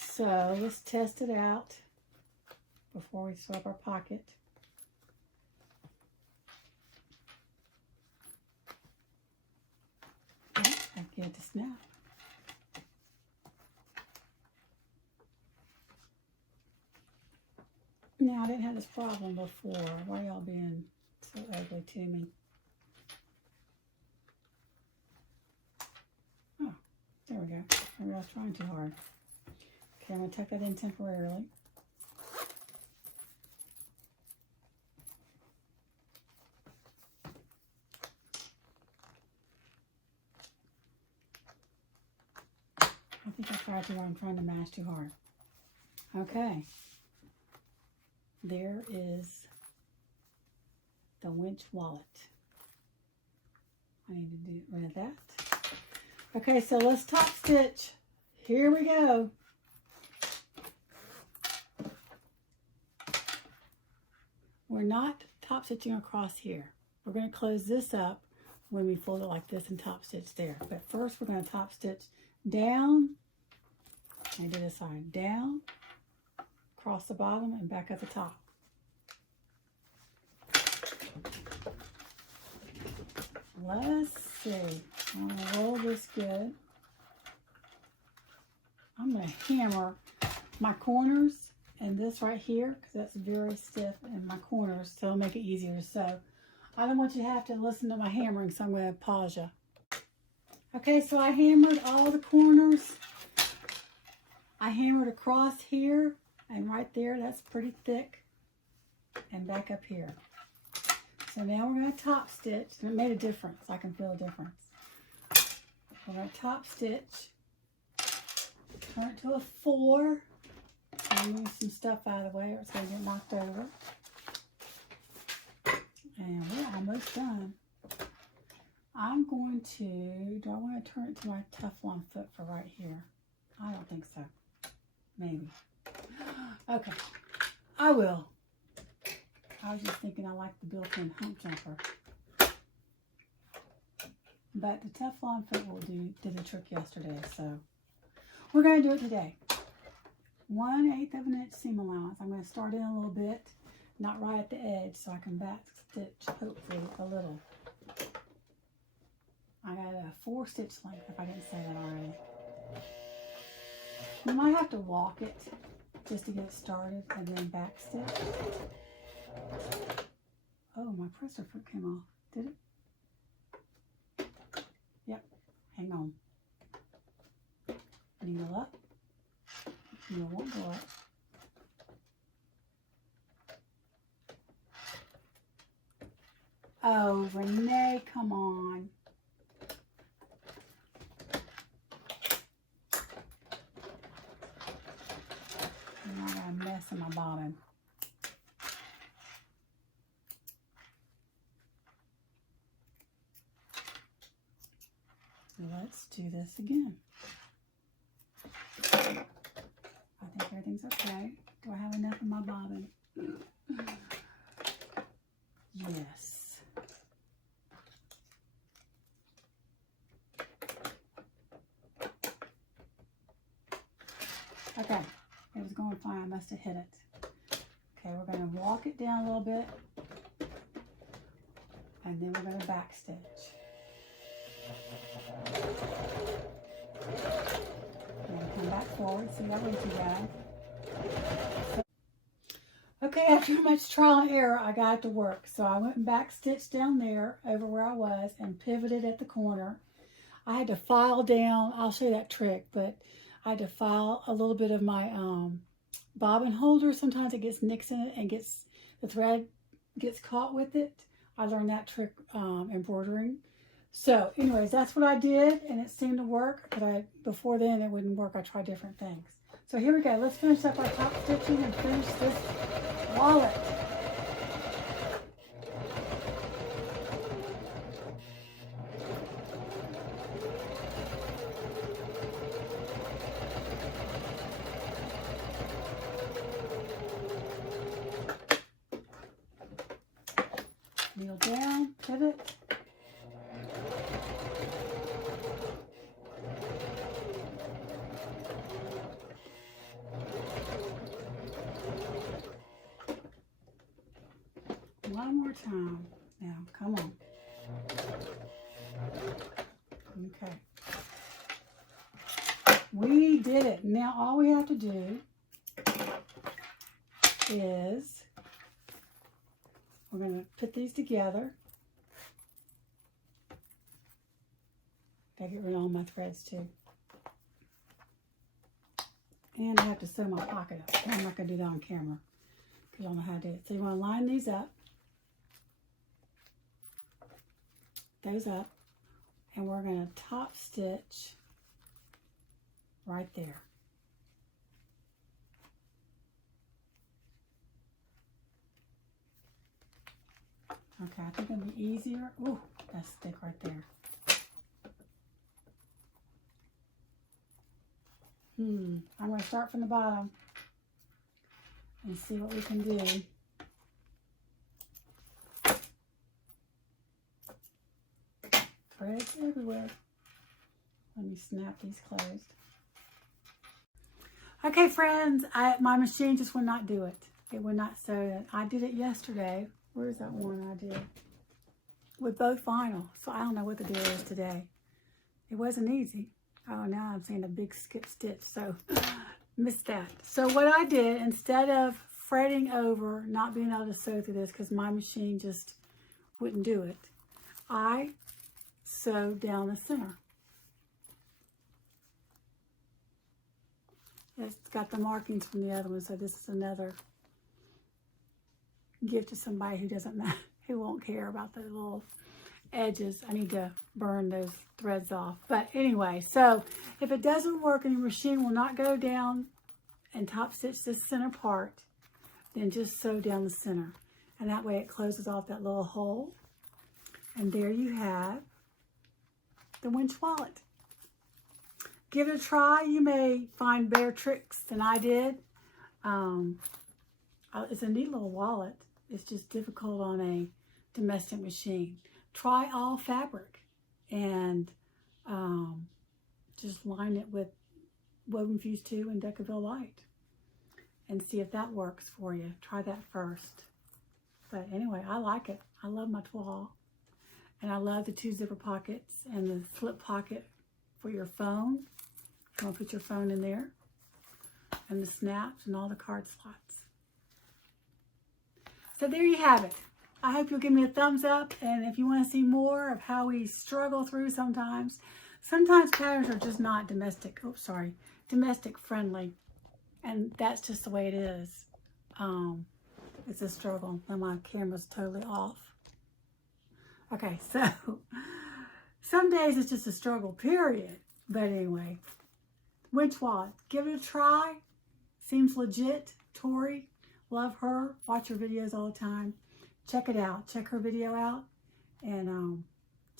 So let's test it out before we sew up our pocket. Okay, I get it to snap. Now, I didn't have this problem before. Why are y'all being so ugly to me? There we go. Maybe I was trying too hard. Okay, I'm going to tuck that in temporarily. I think I tried too hard. I'm trying to match too hard. Okay. There is the Wench wallet. I need to get rid of that. Okay, so let's top stitch. Here we go. We're not top stitching across here. We're going to close this up when we fold it like this and top stitch there. But first we're going to top stitch down, and do this side, down, across the bottom, and back at the top. Let's see. I'm going to roll this good. I'm going to hammer my corners and this right here because that's very stiff in my corners, so it'll make it easier to sew. I don't want you to have to listen to my hammering, so I'm going to pause you. Okay, so I hammered all the corners. I hammered across here and right there, that's pretty thick, and back up here. So now we're going to top stitch, and it made a difference. I can feel a difference. We're going to top stitch, turn it to a 4. I'm move some stuff out of the way or it's going to get knocked over. And we're almost done. I'm going to, do I want to turn it to my Teflon foot for right here? I don't think so. Maybe. Okay, I will. I was just thinking I like the built-in hump jumper. But the Teflon foot will did the trick yesterday, so we're going to do it today. 1/8 of an inch seam allowance. I'm going to start in a little bit, not right at the edge, so I can back stitch hopefully a little. I got a 4 stitch length if I didn't say that already. You might have to walk it just to get it started and then back stitch. Oh, my presser foot came off. Did it? Yep. Hang on. Needle up. Needle won't go up. Oh, Rene, come on. And I got a mess in my bobbin. Let's do this again. I think everything's okay. Do I have enough in my bobbin? Yes. Okay, it was going fine. I must have hit it. Okay, we're going to walk it down a little bit, and then we're going to back stitch. And come back forward, see that wasn't too bad. Okay, after much trial and error, I got it to work. So I went and back stitched down there over where I was and pivoted at the corner. I had to file down, I'll show you that trick, but I had to file a little bit of my bobbin holder. Sometimes it gets nicks in it and the thread gets caught with it. I learned that trick embroidering. So anyways, that's what I did, and it seemed to work, but before then it wouldn't work. I tried different things. So here we go. Let's finish up our top stitching and finish this wallet. Kneel down, pivot. One more time. Now, come on. Okay. We did it. Now, all we have to do is we're going to put these together. I get rid of all my threads too. And I have to sew my pocket up. I'm not going to do that on camera because I don't know how to do it. So you want to line these up. Those up, and we're going to top stitch right there. Okay, I think it'll be easier. Ooh, that's thick right there. I'm going to start from the bottom and see what we can do. Threads everywhere. Let me snap these closed. Okay, friends, my machine just would not do it. It would not sew it. I did it yesterday. Where's that one I did? With both vinyl. So I don't know what the deal is today. It wasn't easy. Oh, now I'm saying a big skip stitch, so missed that. So what I did, instead of fretting over not being able to sew through this because my machine just wouldn't do it, I sewed down the center. It's got the markings from the other one, so this is another gift to somebody who who won't care about the little edges. I need to burn those threads off. But anyway, so if it doesn't work and your machine will not go down and top stitch this center part, then just sew down the center. And that way it closes off that little hole. And there you have the Wench wallet. Give it a try. You may find better tricks than I did. It's a neat little wallet. It's just difficult on a domestic machine. Try all fabric and just line it with Woven Fuse 2 and Decaville Light and see if that works for you. Try that first. But anyway, I like it. I love my toile. And I love the 2 zipper pockets and the slip pocket for your phone. You want to put your phone in there. And the snaps and all the card slots. So there you have it. I hope you'll give me a thumbs up. And if you want to see more of how we struggle through sometimes patterns are just not domestic friendly. And that's just the way it is. It's a struggle. And my camera's totally off. Okay, so some days it's just a struggle, period. But anyway, Wench wallet, give it a try. Seems legit. Tori, love her. Watch her videos all the time. Check it out. Check her video out and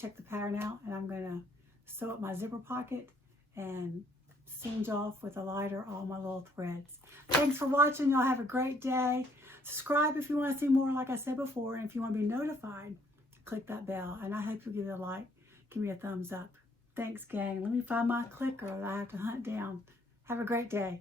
check the pattern out. And I'm going to sew up my zipper pocket and singe off with a lighter all my little threads. Thanks for watching. Y'all have a great day. Subscribe if you want to see more, like I said before. And if you want to be notified, click that bell. And I hope you'll give it a like. Give me a thumbs up. Thanks, gang. Let me find my clicker that I have to hunt down. Have a great day.